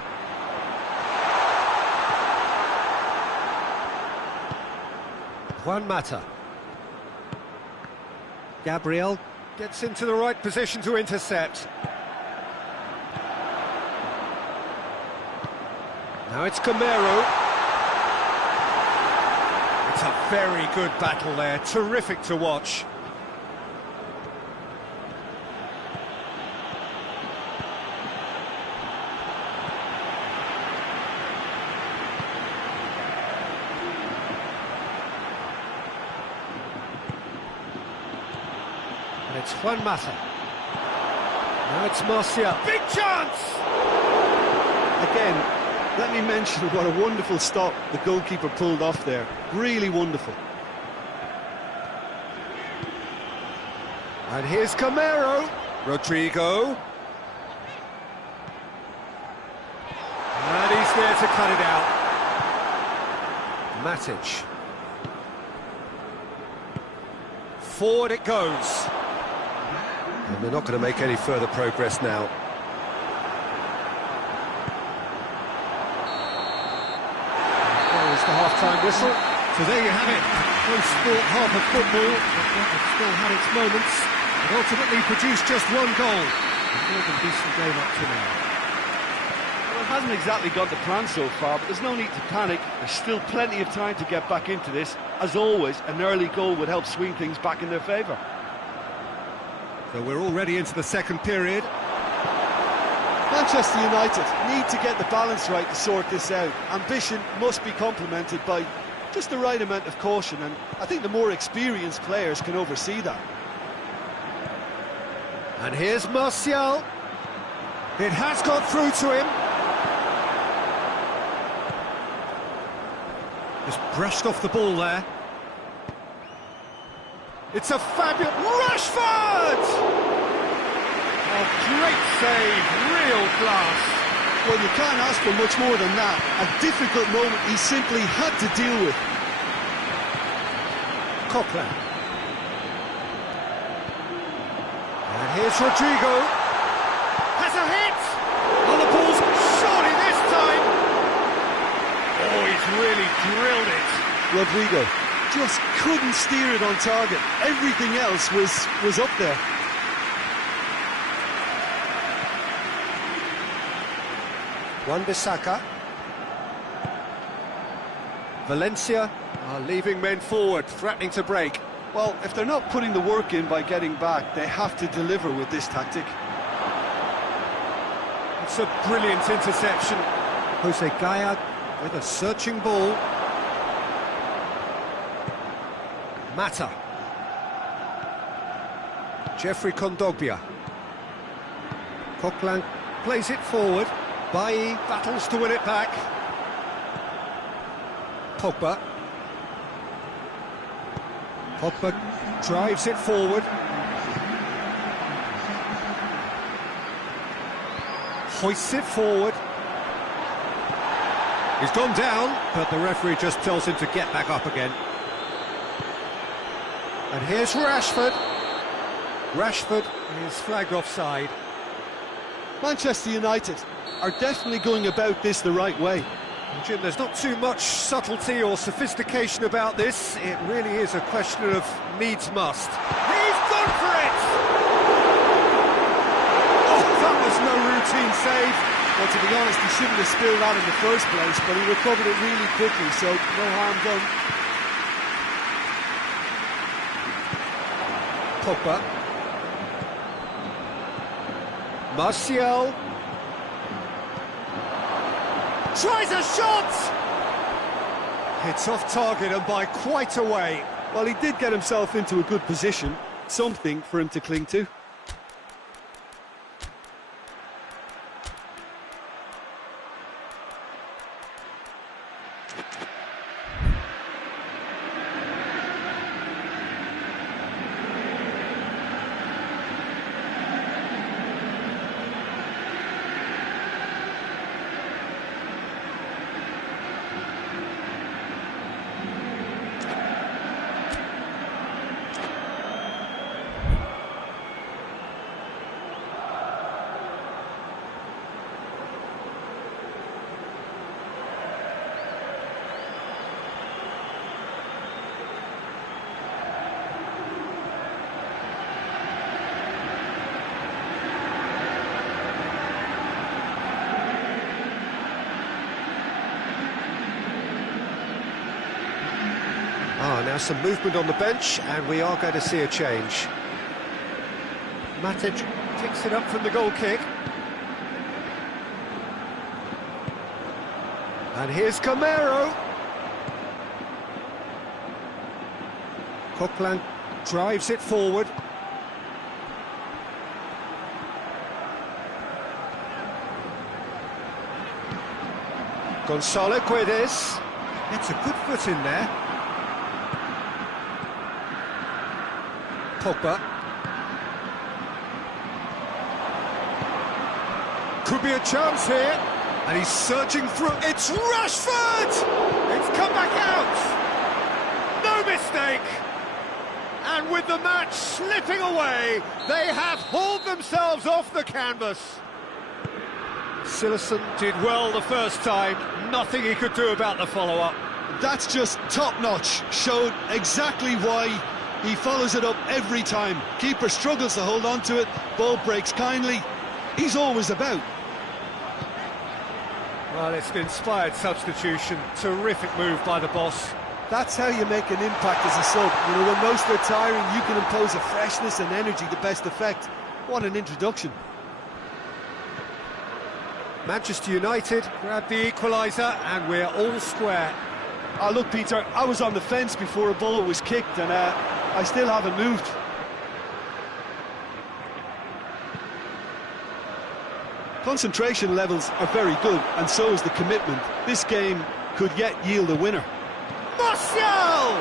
Juan Mata. Gabriel gets into the right position to intercept. Now it's Camero. It's a very good battle there, terrific to watch. And it's Juan Mata. Now it's Martial. Big chance! Again, let me mention what a wonderful stop the goalkeeper pulled off there. Really wonderful. And here's Camero. Rodrigo. And he's there to cut it out. Matic. Forward it goes. And they're not going to make any further progress now. There's the half-time whistle. So there you have it. A close-fought half of football. It still had its moments. It ultimately produced just one goal. A more than decent game up to now. Well, it hasn't exactly got the plan so far, but there's no need to panic. There's still plenty of time to get back into this. As always, an early goal would help swing things back in their favour. So we're already into the second period. Manchester United need to get the balance right to sort this out. Ambition must be complemented by just the right amount of caution, and I think the more experienced players can oversee that. And here's Martial. It has got through to him. Just brushed off the ball there. It's a fabulous... Rashford! Oh, great save, real class. Well, you can't ask for much more than that. A difficult moment he simply had to deal with. Copeland. And here's Rodrigo. Has a hit! On the ball's surely this time. Oh, he's really drilled it. Rodrigo just couldn't steer it on target. Everything else was up there. Wan-Bissaka. Valencia are leaving men forward, threatening to break. Well, if they're not putting the work in by getting back, they have to deliver with this tactic. It's a brilliant interception. Jose Gaya with a searching ball. Mata. Jeffrey Kondogbia. Coquelin plays it forward. Bailly battles to win it back. Pogba. Pogba drives it forward. Hoists it forward. He's gone down, but the referee just tells him to get back up again. And here's Rashford. Rashford is flagged offside. Manchester United are definitely going about this the right way. Jim, there's not too much subtlety or sophistication about this. It really is a question of needs must. He's gone for it! Oh, that was no routine save. Well, to be honest, he shouldn't have spilled that in the first place, but he recovered it really quickly, so no harm done. Pogba. Martial. Tries a shot! It's off target and by quite a way. Well, he did get himself into a good position. something for him to cling to. Now some movement on the bench, and we are going to see a change. Matic picks it up from the goal kick. And here's Camero. Coquelin drives it forward. Gonzalo Guedes gets a good foot in there. Pogba. Could be a chance here. And he's surging through. It's Rashford! It's come back out! No mistake! And with the match slipping away, they have hauled themselves off the canvas. Silerson did well the first time. Nothing he could do about the follow-up. That's just top-notch. Showed exactly why he follows it up every time. Keeper struggles to hold on to it. Ball breaks kindly. He's always about. Well, it's an inspired substitution. Terrific move by the boss. That's how you make an impact as a sub. You know, when most are tiring, you can impose a freshness and energy to best effect. What an introduction. Manchester United grab the equaliser, and we're all square. Oh, look, Peter, I was on the fence before a ball was kicked, and I still haven't moved. Concentration levels are very good, and so is the commitment. This game could yet yield a winner. Martial!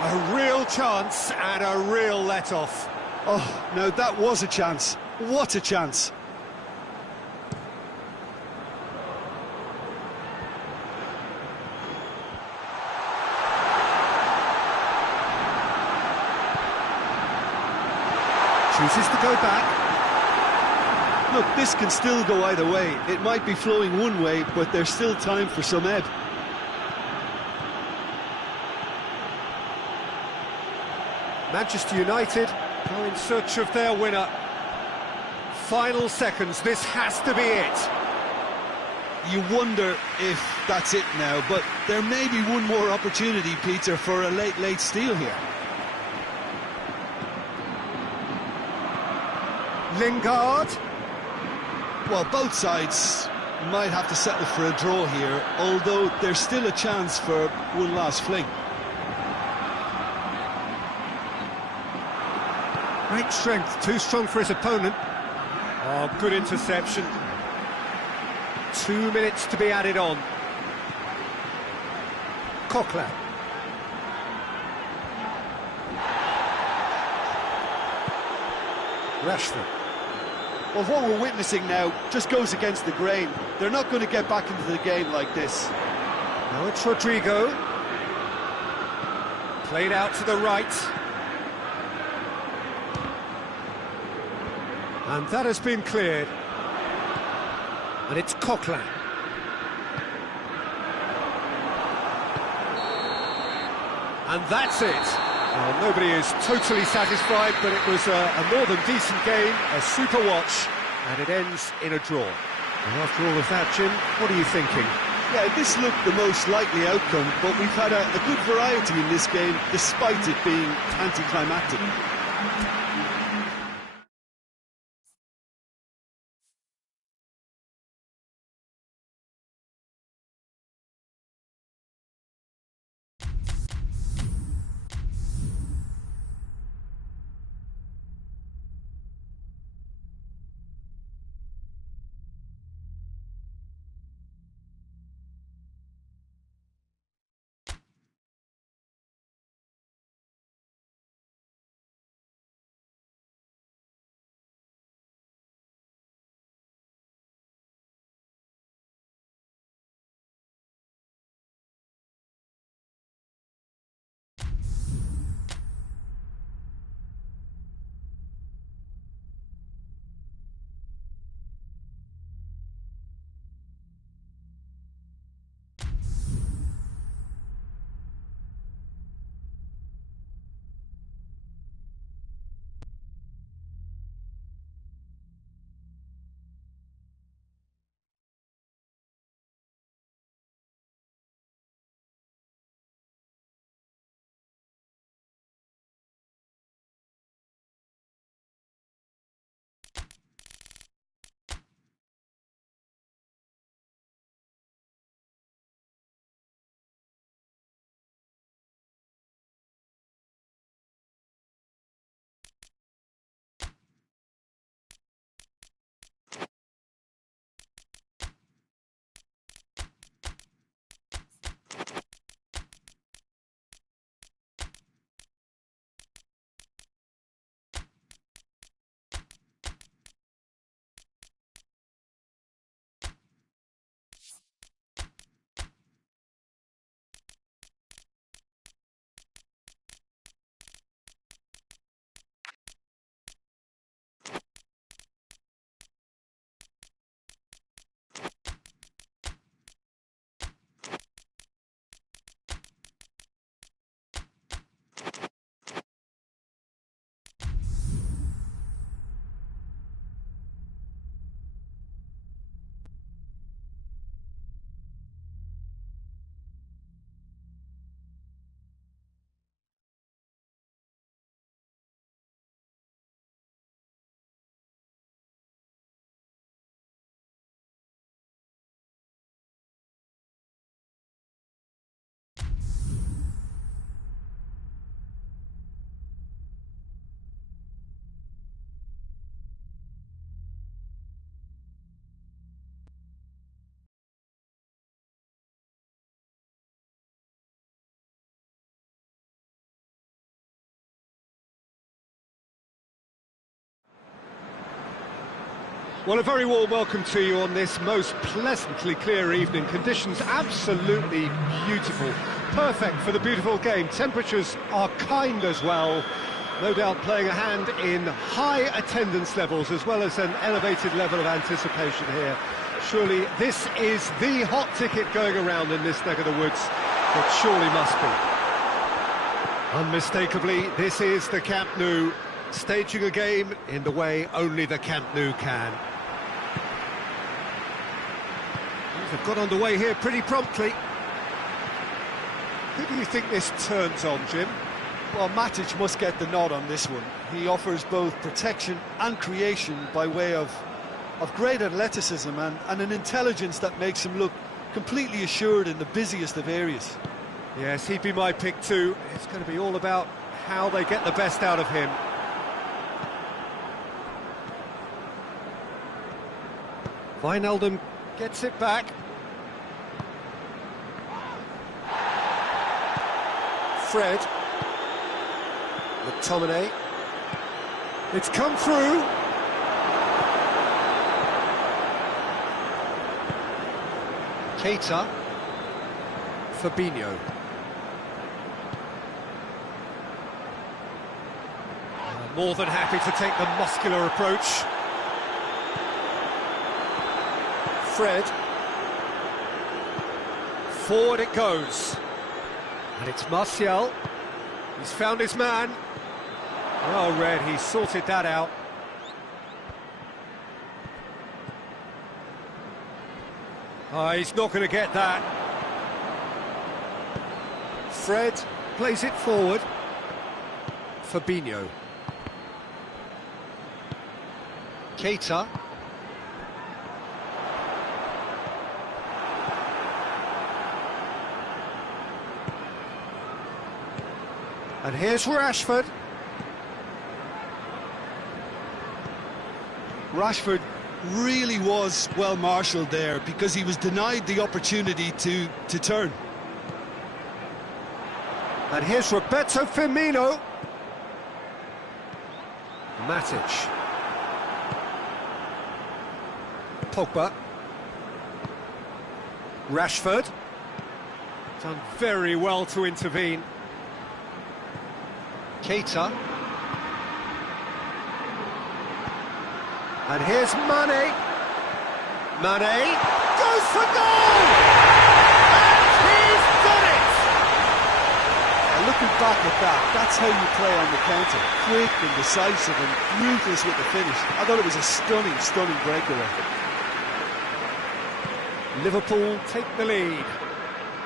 A real chance and a real let-off. Oh, now that was a chance. What a chance. Chooses to go back. Look, this can still go either way. It might be flowing one way, but there's still time for some ebb. Manchester United go in search of their winner. Final seconds, this has to be it. You wonder if that's it now, but there may be one more opportunity, Peter, for a late steal here. Lingard. Well, both sides might have to settle for a draw here, although there's still a chance for one last fling. Great strength, too strong for his opponent. Oh, good interception. 2 minutes to be added on. Coquelin. Rashford. Well, what we're witnessing now just goes against the grain. They're not going to get back into the game like this. Now it's Rodrigo. Played out to the right. And that has been cleared. And it's Coquelin. And that's it. Well, nobody is totally satisfied, but it was a more than decent game, a super watch, and it ends in a draw. And after all of that, Jim, what are you thinking? Yeah, this looked the most likely outcome, but we've had a good variety in this game, despite it being anticlimactic. Well, a very warm welcome to you on this most pleasantly clear evening. Conditions absolutely beautiful. Perfect for the beautiful game. Temperatures are kind as well. No doubt playing a hand in high attendance levels as well as an elevated level of anticipation here. Surely this is the hot ticket going around in this neck of the woods. It surely must be. Unmistakably, this is the Camp Nou, staging a game in the way only the Camp Nou can. They've got underway here pretty promptly. Who do you think this turns on, Jim? Well, Matic must get the nod on this one. He offers both protection and creation by way of great athleticism and an intelligence that makes him look completely assured in the busiest of areas. Yes, he'd be my pick too. It's going to be all about how they get the best out of him. Wijnaldum gets it back. Fred. McTominay. It's come through. Keita. Fabinho. More than happy to take the muscular approach. Fred. Forward it goes. And it's Martial. He's found his man. Well read, he sorted that out. Oh, he's not going to get that. Fred plays it forward. Fabinho. Keita. And here's Rashford. Rashford really was well marshalled there because he was denied the opportunity to turn. And here's Roberto Firmino. Matic. Pogba. Rashford. Done very well to intervene. Keita. And here's Mane. Mane goes for goal! And he's done it! And looking back at that, that's how you play on the counter. Quick and decisive and ruthless with the finish. I thought it was a stunning, stunning breakaway. Liverpool take the lead.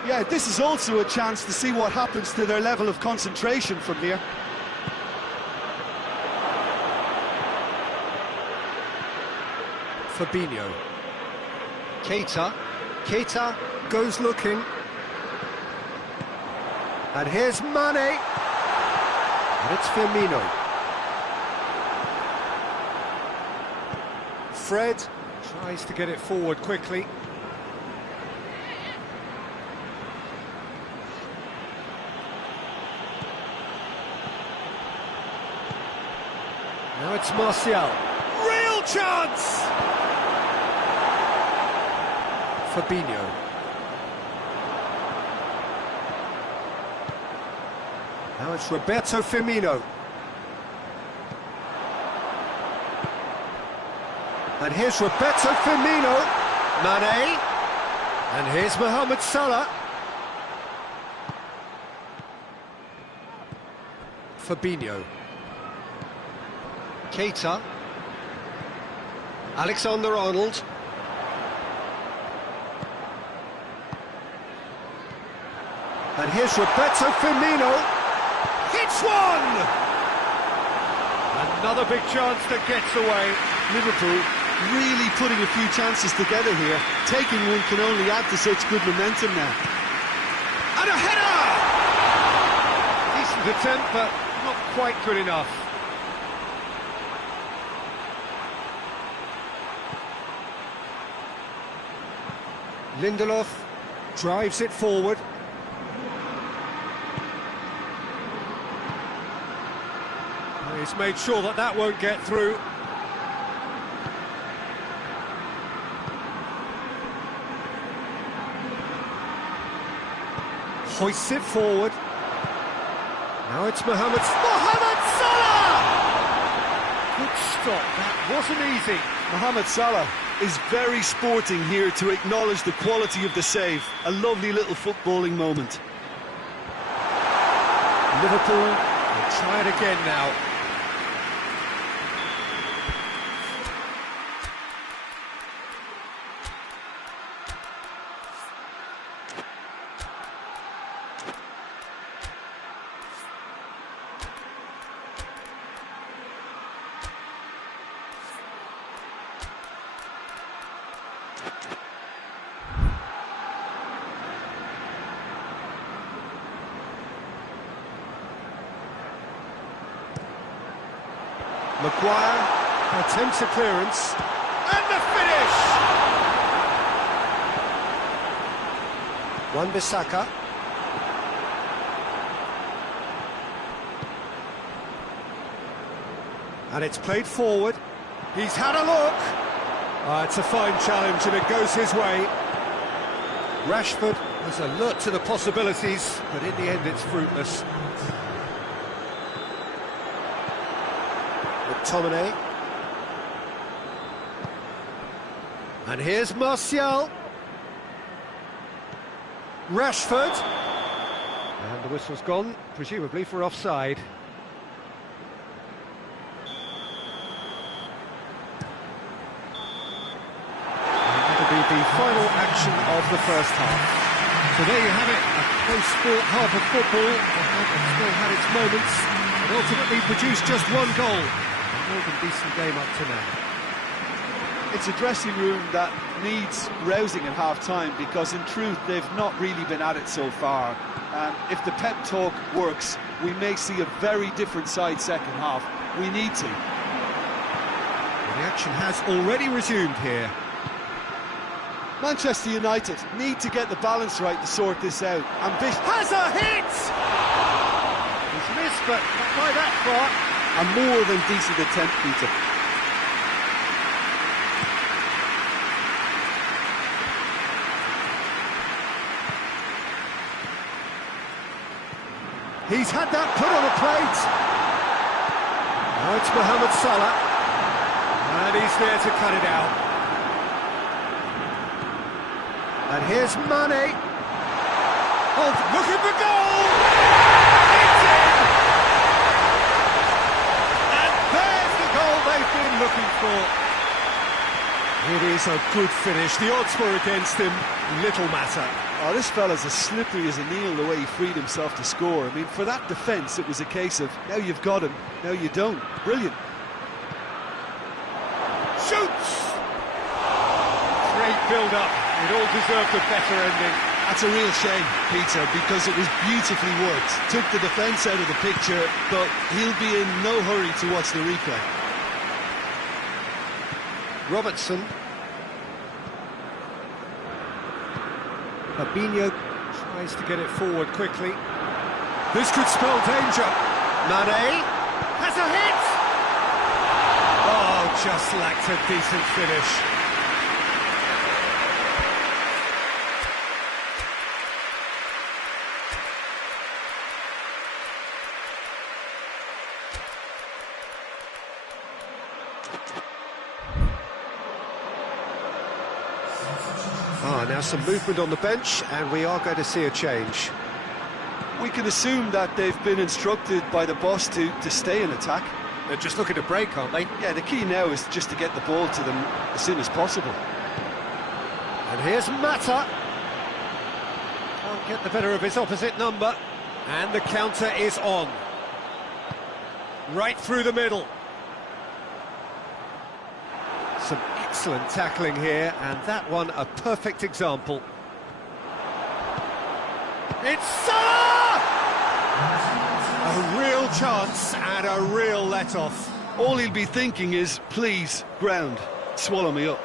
Yeah, this is also a chance to see what happens to their level of concentration from here. Fabinho. Keita. Keita goes looking. And here's Mane. And it's Firmino. Fred tries to get it forward quickly. Now it's Martial. Real chance! Fabinho. Now it's Roberto Firmino. And here's Roberto Firmino. Mane. And here's Mohamed Salah. Fabinho. Keita. Alexander-Arnold. And here's Roberto Firmino. Hits one! Another big chance that gets away. Liverpool really putting a few chances together here. Taking one can only add to such good momentum now. And a header! Decent attempt, but not quite good enough. Lindelof drives it forward. He's made sure that that won't get through. hoists it forward. Now it's Mohamed Salah! Good stop, that wasn't easy. Mohamed Salah is very sporting here to acknowledge the quality of the save. A lovely little footballing moment. Liverpool will try it again now. Maguire attempts a clearance, and the finish! Wan-Bissaka. And it's played forward. He's had a look. It's a fine challenge and it goes his way. Rashford was alert to the possibilities, but in the end it's fruitless. McTominay. And here's Martial. Rashford. And the whistle's gone, presumably for offside. The final action of the first half. So there you have it, a close sport half of football. The half still had its moments, and ultimately produced just one goal. A more than decent game up to now. It's a dressing room that needs rousing at half-time, because in truth they've not really been at it so far. If the pep talk works, we may see a very different side second half. We need to. Well, the action has already resumed here. Manchester United need to get the balance right to sort this out. Has a hit! He's missed, but not by that far. A more than decent attempt, Peter. He's had that put on a plate. Now it's Mohamed Salah. And he's there to cut it out. And here's Mane. Oh, look at the goal! It's in! And there's the goal they've been looking for. It is a good finish. The odds were against him. Little matter. Oh, this fella's as slippery as a needle the way he freed himself to score. I mean, for that defence, it was a case of, now you've got him, now you don't. Brilliant. Shoots! Great build-up. It all deserved a better ending. That's a real shame, Peter, because it was beautifully worked. Took the defence out of the picture, but he'll be in no hurry to watch the replay. Robertson. Fabinho tries to get it forward quickly. This could spell danger. Mane has a hit! Oh, just lacked a decent finish. Now some movement on the bench, and we are going to see a change. We can assume that they've been instructed by the boss to stay in attack. They're just looking to break, aren't they? Yeah, the key now is just to get the ball to them as soon as possible. And here's Mata. Can't get the better of his opposite number. And the counter is on. Right through the middle. Some excellent tackling here, and that one a perfect example. It's Salah! A real chance and a real let-off. All he'll be thinking is, please, ground, swallow me up.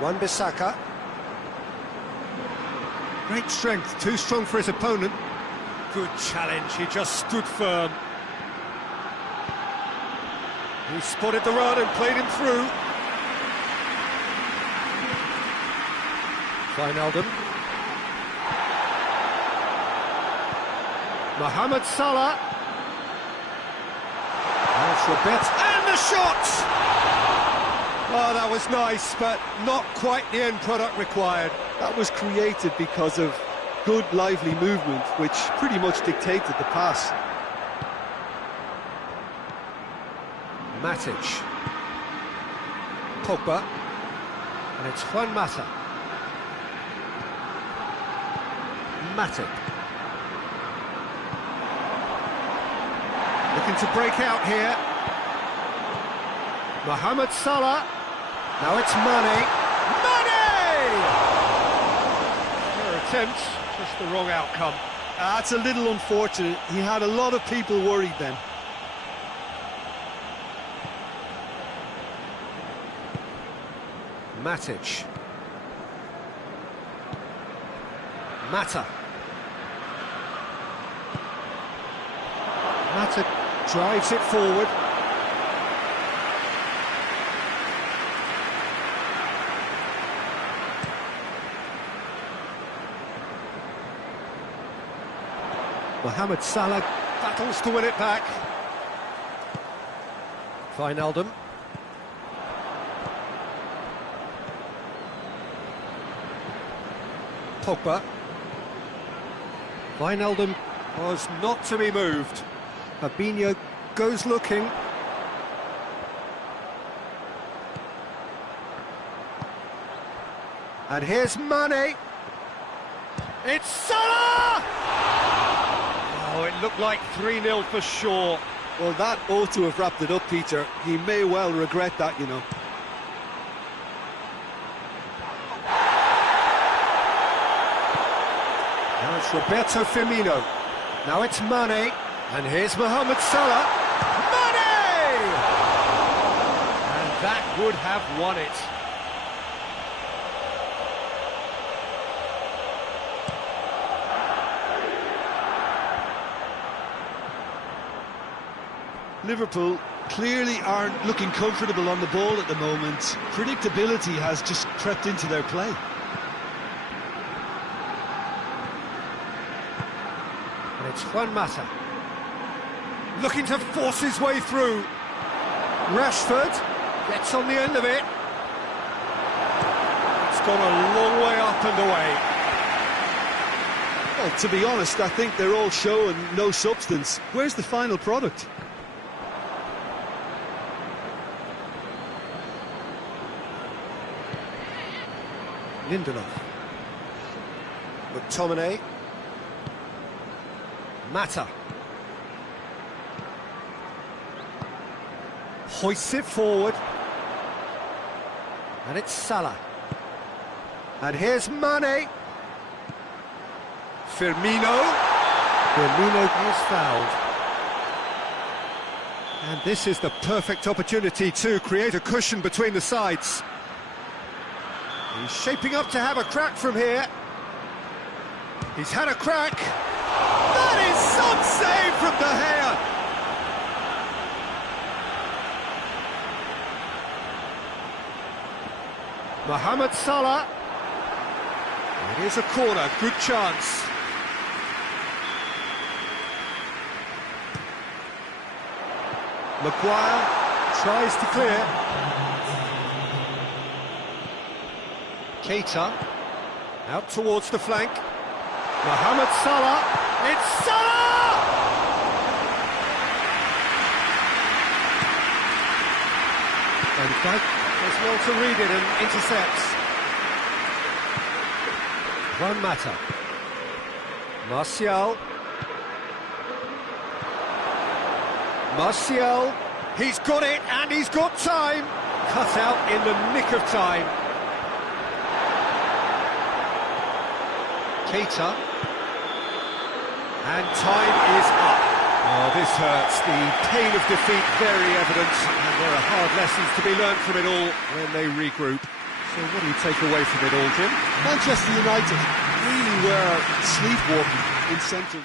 Wan-Bissaka. Great strength, too strong for his opponent. Good challenge, he just stood firm. He spotted the run and played him through. Wijnaldum. Mohamed Salah. That's Robert. And the shot! Oh, that was nice, but not quite the end product required. That was created because of good, lively movement, which pretty much dictated the pass. Matic. Pogba. And it's Juan Mata. Matic. Looking to break out here. Mohamed Salah. Now it's Mane. Mane! Their attempt, just the wrong outcome. That's a little unfortunate. He had a lot of people worried then. Matic. Mata. Mata drives it forward. Mohamed Salah battles to win it back. Wijnaldum. Pogba. Wijnaldum was not to be moved. Fabinho goes looking. And here's Mane. It's Salah! Oh, it looked like 3-0 for sure. Well, that ought to have wrapped it up, Peter. He may well regret that, you know. Now it's Roberto Firmino. Now it's Mane. And here's Mohamed Salah. Mane! And that would have won it. Liverpool clearly aren't looking comfortable on the ball at the moment. Predictability has just crept into their play. And it's Juan Mata. Looking to force his way through. Rashford gets on the end of it. It's gone a long way up and away. Well, to be honest, I think they're all show and no substance. Where's the final product? Lindelof. McTominay. Mata. Hoists it forward. And it's Salah. And here's Mane. Firmino. Firmino is fouled. And this is the perfect opportunity to create a cushion between the sides. He's shaping up to have a crack from here. He's had a crack. That is some save from De Gea. Mohamed Salah. It is a corner, good chance. Maguire tries to clear. Keita, out towards the flank. Mohamed Salah, it's Salah! And Dyke does well to read it and intercepts. Juan Mata. Martial. Martial, he's got it and he's got time. Cut out in the nick of time. Keita. And time is up. Oh, this hurts. The pain of defeat very evident. And there are hard lessons to be learned from it all when they regroup. So what do you take away from it all, Jim? Manchester United really were sleepwalking in central...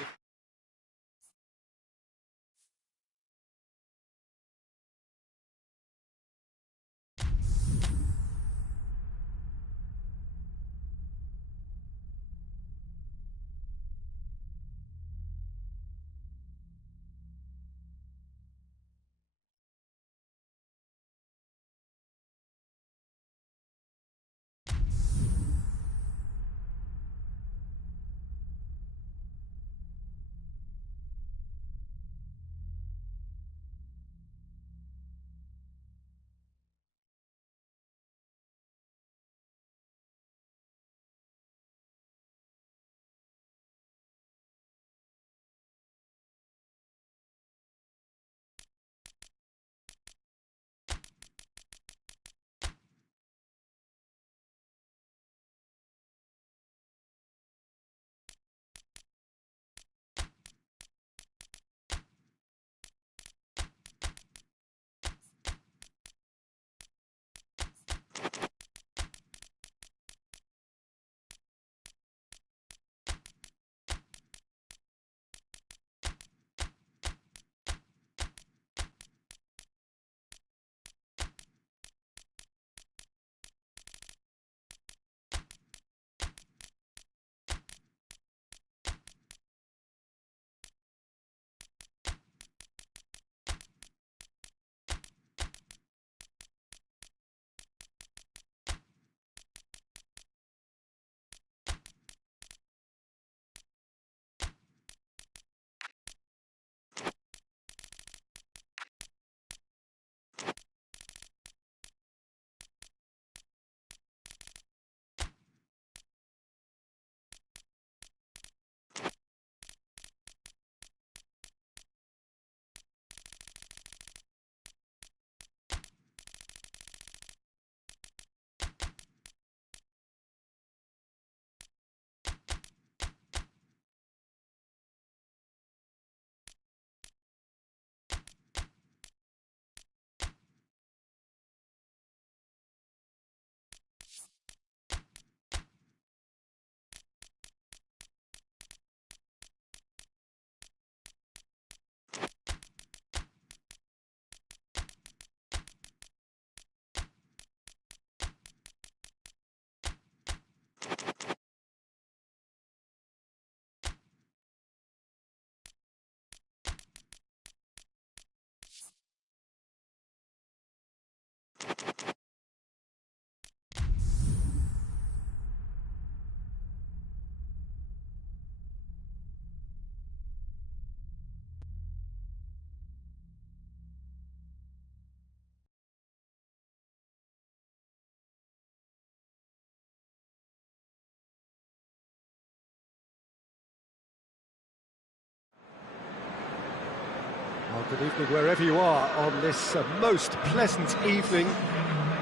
Good evening wherever you are on this most pleasant evening.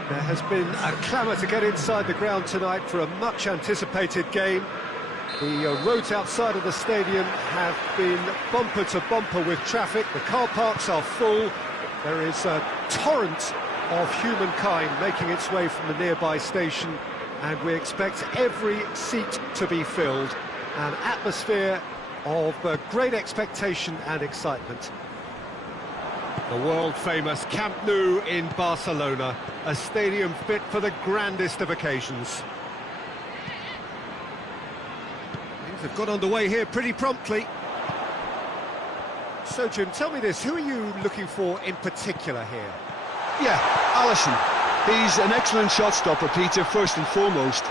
There has been a clamour to get inside the ground tonight for a much-anticipated game. The roads outside of the stadium have been bumper to bumper with traffic. The car parks are full. There is a torrent of humankind making its way from the nearby station, and we expect every seat to be filled. An atmosphere of great expectation and excitement. The world-famous Camp Nou in Barcelona, a stadium fit for the grandest of occasions. Things have got underway here pretty promptly. So, Jim, tell me this, who are you looking for in particular here? Yeah, Alisson. He's an excellent shot stopper, Peter, first and foremost,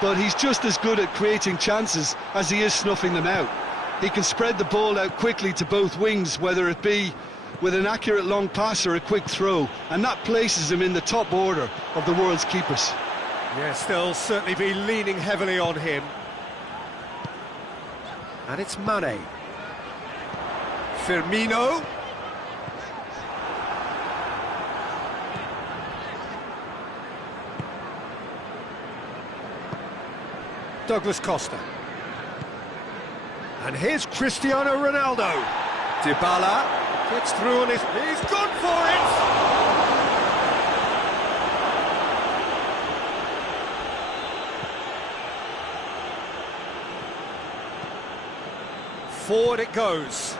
but he's just as good at creating chances as he is snuffing them out. He can spread the ball out quickly to both wings, whether it be with an accurate long pass or a quick throw, and that places him in the top order of the world's keepers. Yes, they'll certainly be leaning heavily on him. And it's Mane. Firmino. Douglas Costa. And here's Cristiano Ronaldo. Dybala gets through on his... He's gone for it! Forward it goes.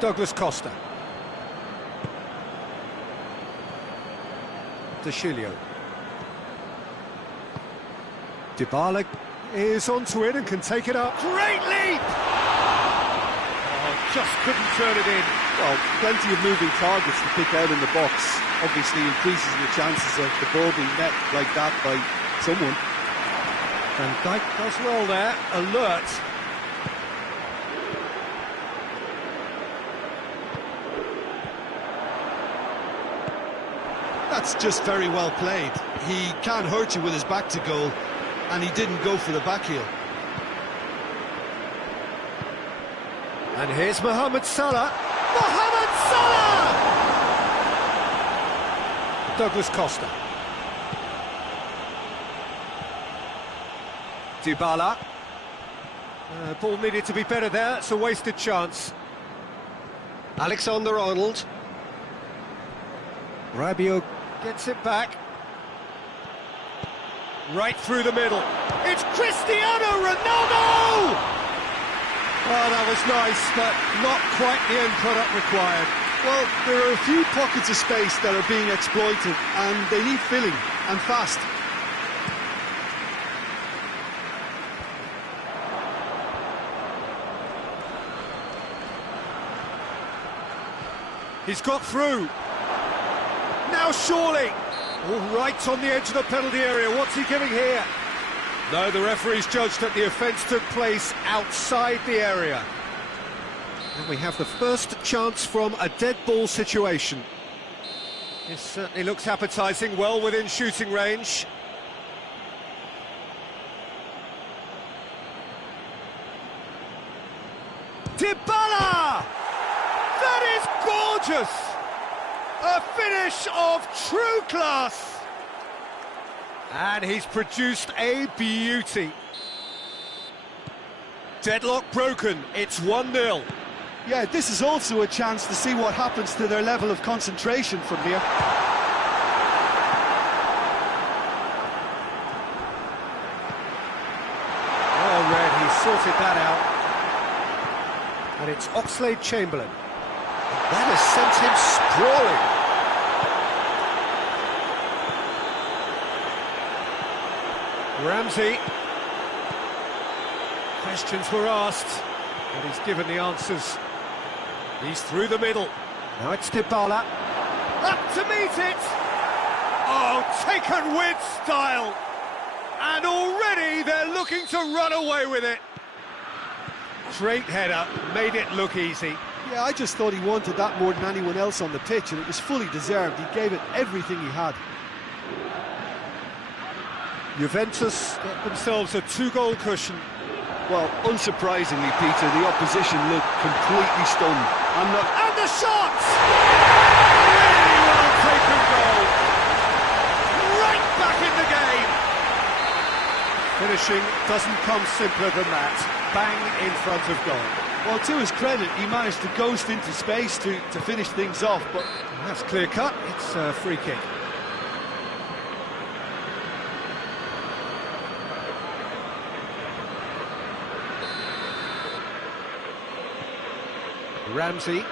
Douglas Costa. De Chilio. Dybala is onto it and can take it up. Great leap! Oh, just couldn't turn it in. Well, plenty of moving targets to pick out in the box. Obviously increases the chances of the ball being met like that by someone. Van Dijk does well there, alert. That's just very well played. He can't hurt you with his back to goal, and he didn't go for the back heel. And here's Mohamed Salah. Mohamed Salah! Douglas Costa. Dybala. Ball needed to be better there. It's a wasted chance. Alexander-Arnold. Rabiot gets it back. Right through the middle. It's Cristiano Ronaldo! Oh, that was nice, but not quite the end product required. Well, there are a few pockets of space that are being exploited, and they need filling, and fast. He's got through. Now surely. All right on the edge of the penalty area. What's he giving here? No, the referee's judged that the offence took place outside the area. And we have the first chance from a dead ball situation. This certainly looks appetising, well within shooting range. Dybala! That is gorgeous! A finish of true class! And he's produced a beauty. Deadlock broken, it's 1-0. Yeah, this is also a chance to see what happens to their level of concentration from here. Well read, he sorted that out. And it's Oxlade-Chamberlain. That has sent him sprawling. Ramsey. Questions were asked, but he's given the answers. He's through the middle. Now it's Dybala. Up to meet it! Oh, taken with style! And already they're looking to run away with it. Great header, made it look easy. Yeah, I just thought he wanted that more than anyone else on the pitch, and it was fully deserved. He gave it everything he had. Juventus get themselves a 2-goal cushion. Well, unsurprisingly, Peter, the opposition looked completely stunned. And the shots! Really well taken goal. Right back in the game. Finishing doesn't come simpler than that. Bang in front of goal. Well, to his credit, he managed to ghost into space to finish things off, but that's clear cut. It's a free kick. Ramsey.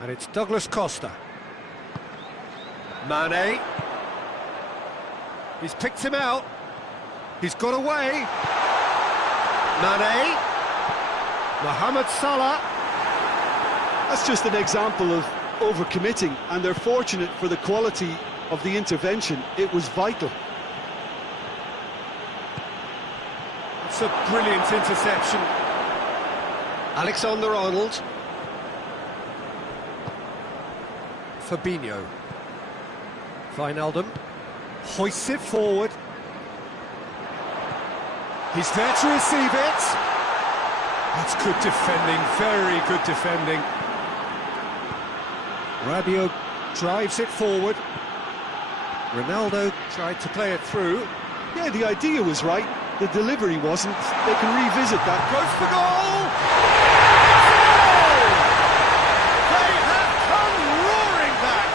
And it's Douglas Costa. Mane. He's picked him out. He's got away. Mane. Mohamed Salah. That's just an example of overcommitting, and they're fortunate for the quality of the intervention. It was vital. It's a brilliant interception. Alexander-Arnold. Fabinho. Wijnaldum. Hoists it forward. He's there to receive it. That's good defending, very good defending. Rabiot drives it forward. Ronaldo tried to play it through. Yeah, the idea was right. The delivery wasn't. They can revisit that. Goes for goal! It's a goal! They have come roaring back!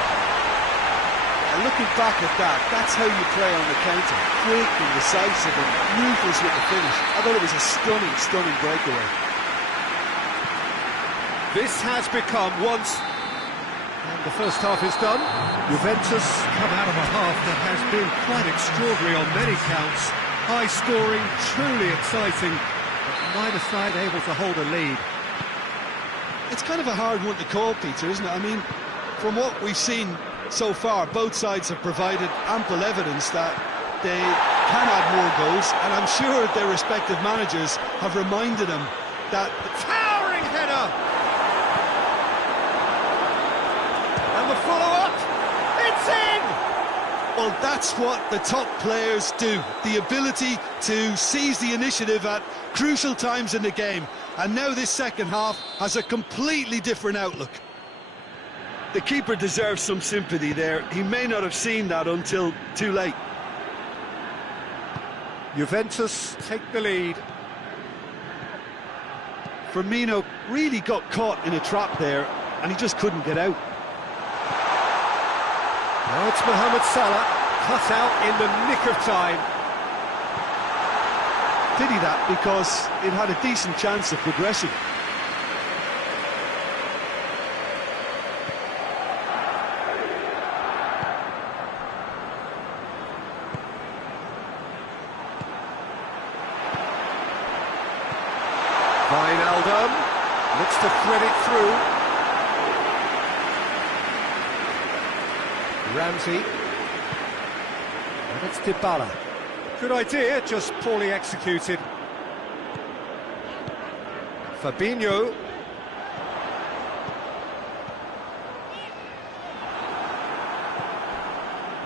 And looking back at that, that's how you play on the counter. Quick and decisive and ruthless with the finish. I thought it was a stunning, stunning breakaway. This has become once... And the first half is done. Juventus come out of a half that has been quite extraordinary on many counts. High scoring, truly exciting, but neither side able to hold a lead. It's kind of a hard one to call, Peter, isn't it? I mean, from what we've seen so far, both sides have provided ample evidence that they can add more goals, and I'm sure their respective managers have reminded them that... Towering header! And the follow-up, it's in! Well, that's what the top players do. The ability to seize the initiative at crucial times in the game. And now this second half has a completely different outlook. The keeper deserves some sympathy there. He may not have seen that until too late. Juventus take the lead. Firmino really got caught in a trap there, and he just couldn't get out. Now it's Mohamed Salah, cut out in the nick of time. Pity that, because it had a decent chance of progressing. Wijnaldum looks to thread it through. Ramsey. And it's Dybala. Good idea, just poorly executed. Fabinho.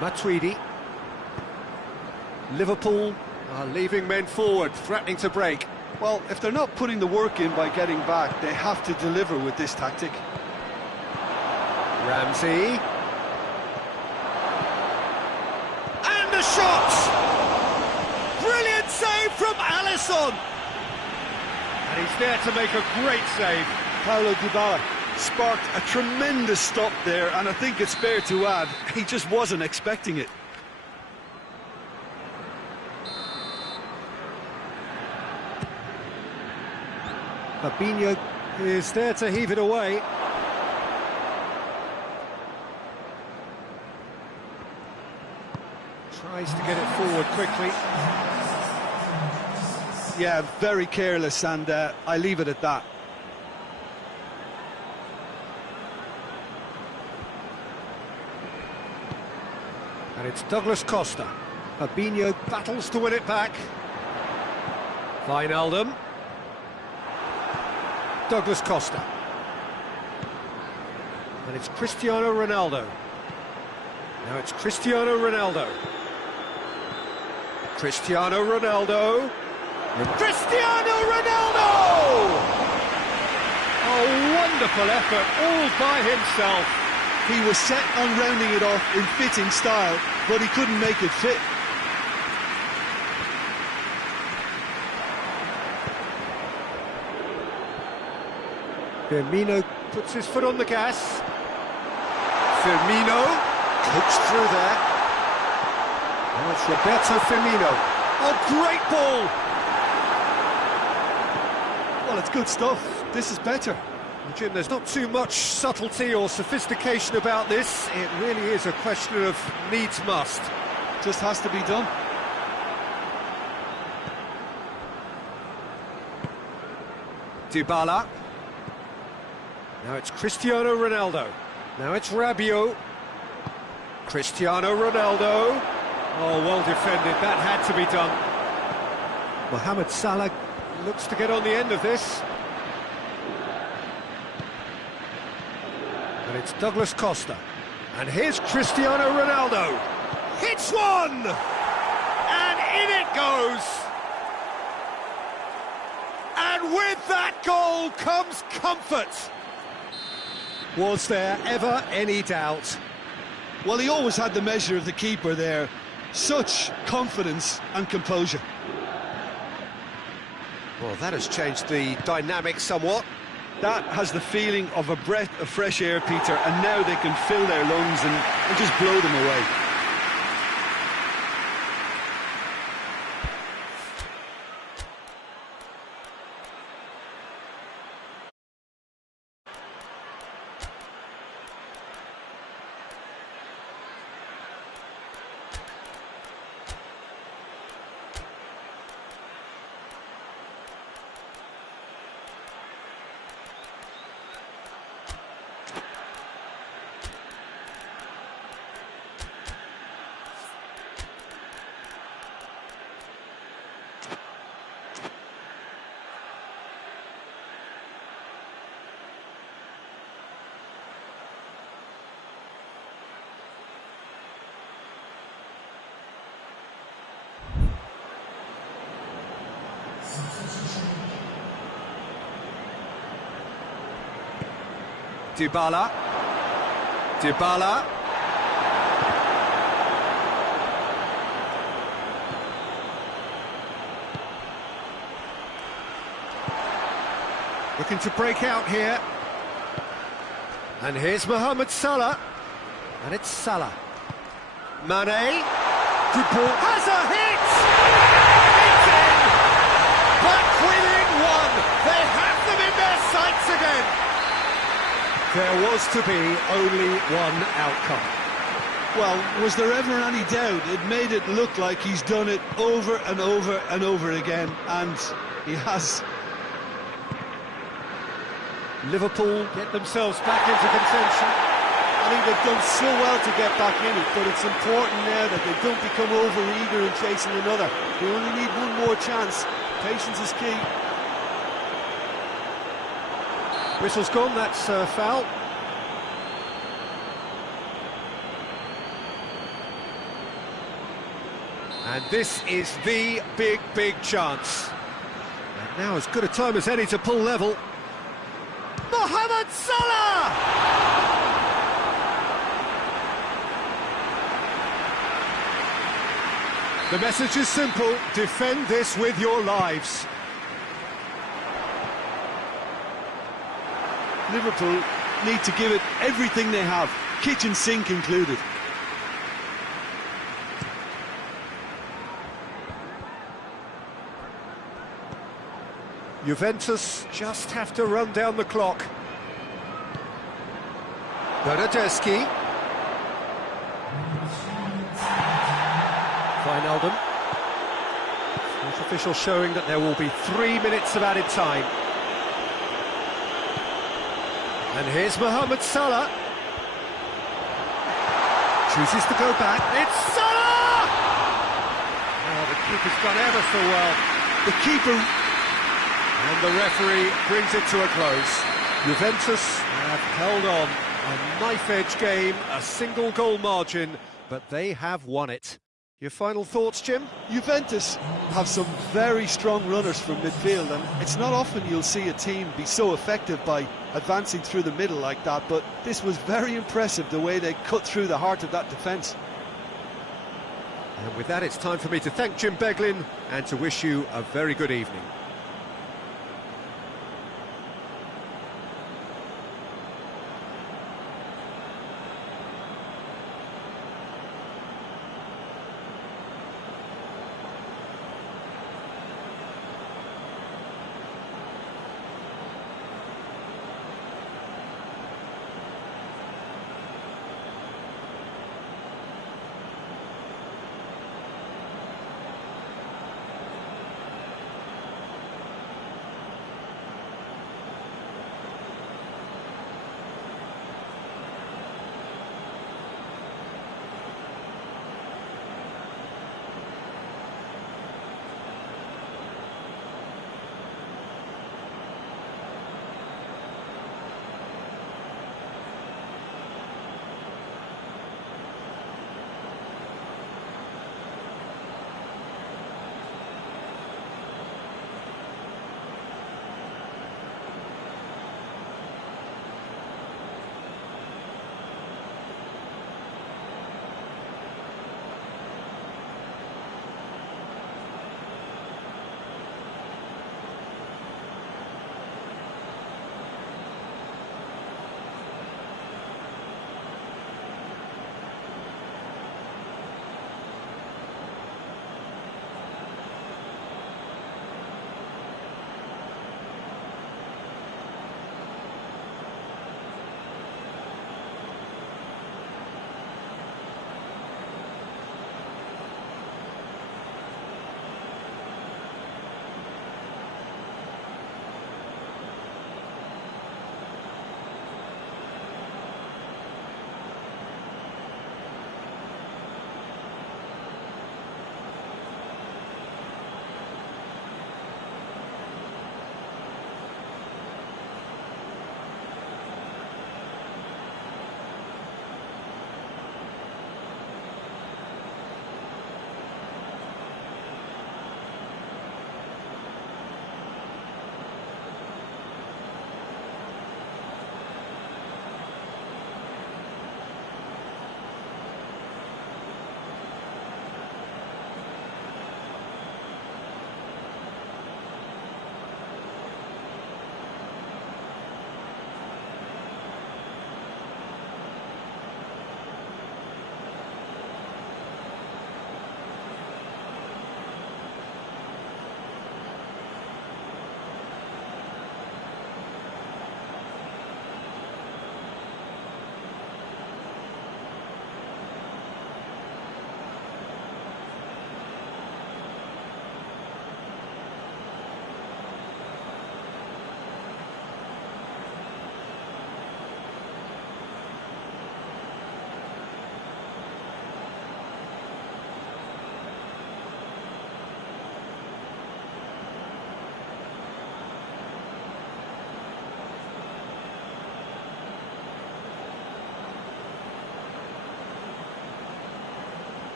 Matuidi. Liverpool are leaving men forward, threatening to break. Well, if they're not putting the work in by getting back, they have to deliver with this tactic. Ramsey. And a shot! Brilliant save from Alisson! And he's there to make a great save. Paulo Dybala sparked a tremendous stop there, and I think it's fair to add, he just wasn't expecting it. Fabinho is there to heave it away. Tries to get it forward quickly. Yeah, very careless, and I leave it at that. And it's Douglas Costa. Fabinho battles to win it back. Wijnaldum. Douglas Costa. And it's Cristiano Ronaldo. Now it's Cristiano Ronaldo. Cristiano Ronaldo. Cristiano Ronaldo! Oh, wonderful effort, all by himself. He was set on rounding it off in fitting style, but he couldn't make it fit. Firmino puts his foot on the gas. Firmino, coached through there. Now it's Roberto Firmino. Oh, great ball! Well, it's good stuff. This is better. Jim, there's not too much subtlety or sophistication about this. It really is a question of needs must. Just has to be done. Dybala. Now it's Cristiano Ronaldo. Now it's Rabiot. Cristiano Ronaldo. Oh, well defended. That had to be done. Mohamed Salah looks to get on the end of this. And it's Douglas Costa. And here's Cristiano Ronaldo. Hits one! And in it goes! And with that goal comes comfort. Was there ever any doubt? Well, he always had the measure of the keeper there. Such confidence and composure. Well, that has changed the dynamic somewhat. That has the feeling of a breath of fresh air, Peter, and now they can fill their lungs and just blow them away. Dybala. Dybala. Looking to break out here. And here's Mohamed Salah. And it's Salah. Mane. Good ball. Has a hit! It's in! Back within one. They have them in their sights again. There was to be only one outcome. Well, was there ever any doubt? It made it look like he's done it over and over and over again, and he has. Liverpool get themselves back into contention. I think they've done so well to get back in it, but it's important now that they don't become over-eager in chasing another. They only need one more chance. Patience is key. Whistle's gone, that's foul. And this is the big chance. And now as good a time as any to pull level. Mohamed Salah! The message is simple, defend this with your lives. Liverpool need to give it everything they have, kitchen sink included. Juventus just have to run down the clock. Bernardeschi. Wijnaldum. Fourth official showing that there will be 3 minutes of added time. And here's Mohamed Salah. Chooses to go back. It's Salah! Oh, the keeper's done ever so well. The keeper... And the referee brings it to a close. Juventus have held on. A knife-edge game, a single goal margin, but they have won it. Your final thoughts, Jim? Juventus have some very strong runners from midfield, and it's not often you'll see a team be so effective by advancing through the middle like that, but this was very impressive, the way they cut through the heart of that defence. And with that, it's time for me to thank Jim Beglin and to wish you a very good evening.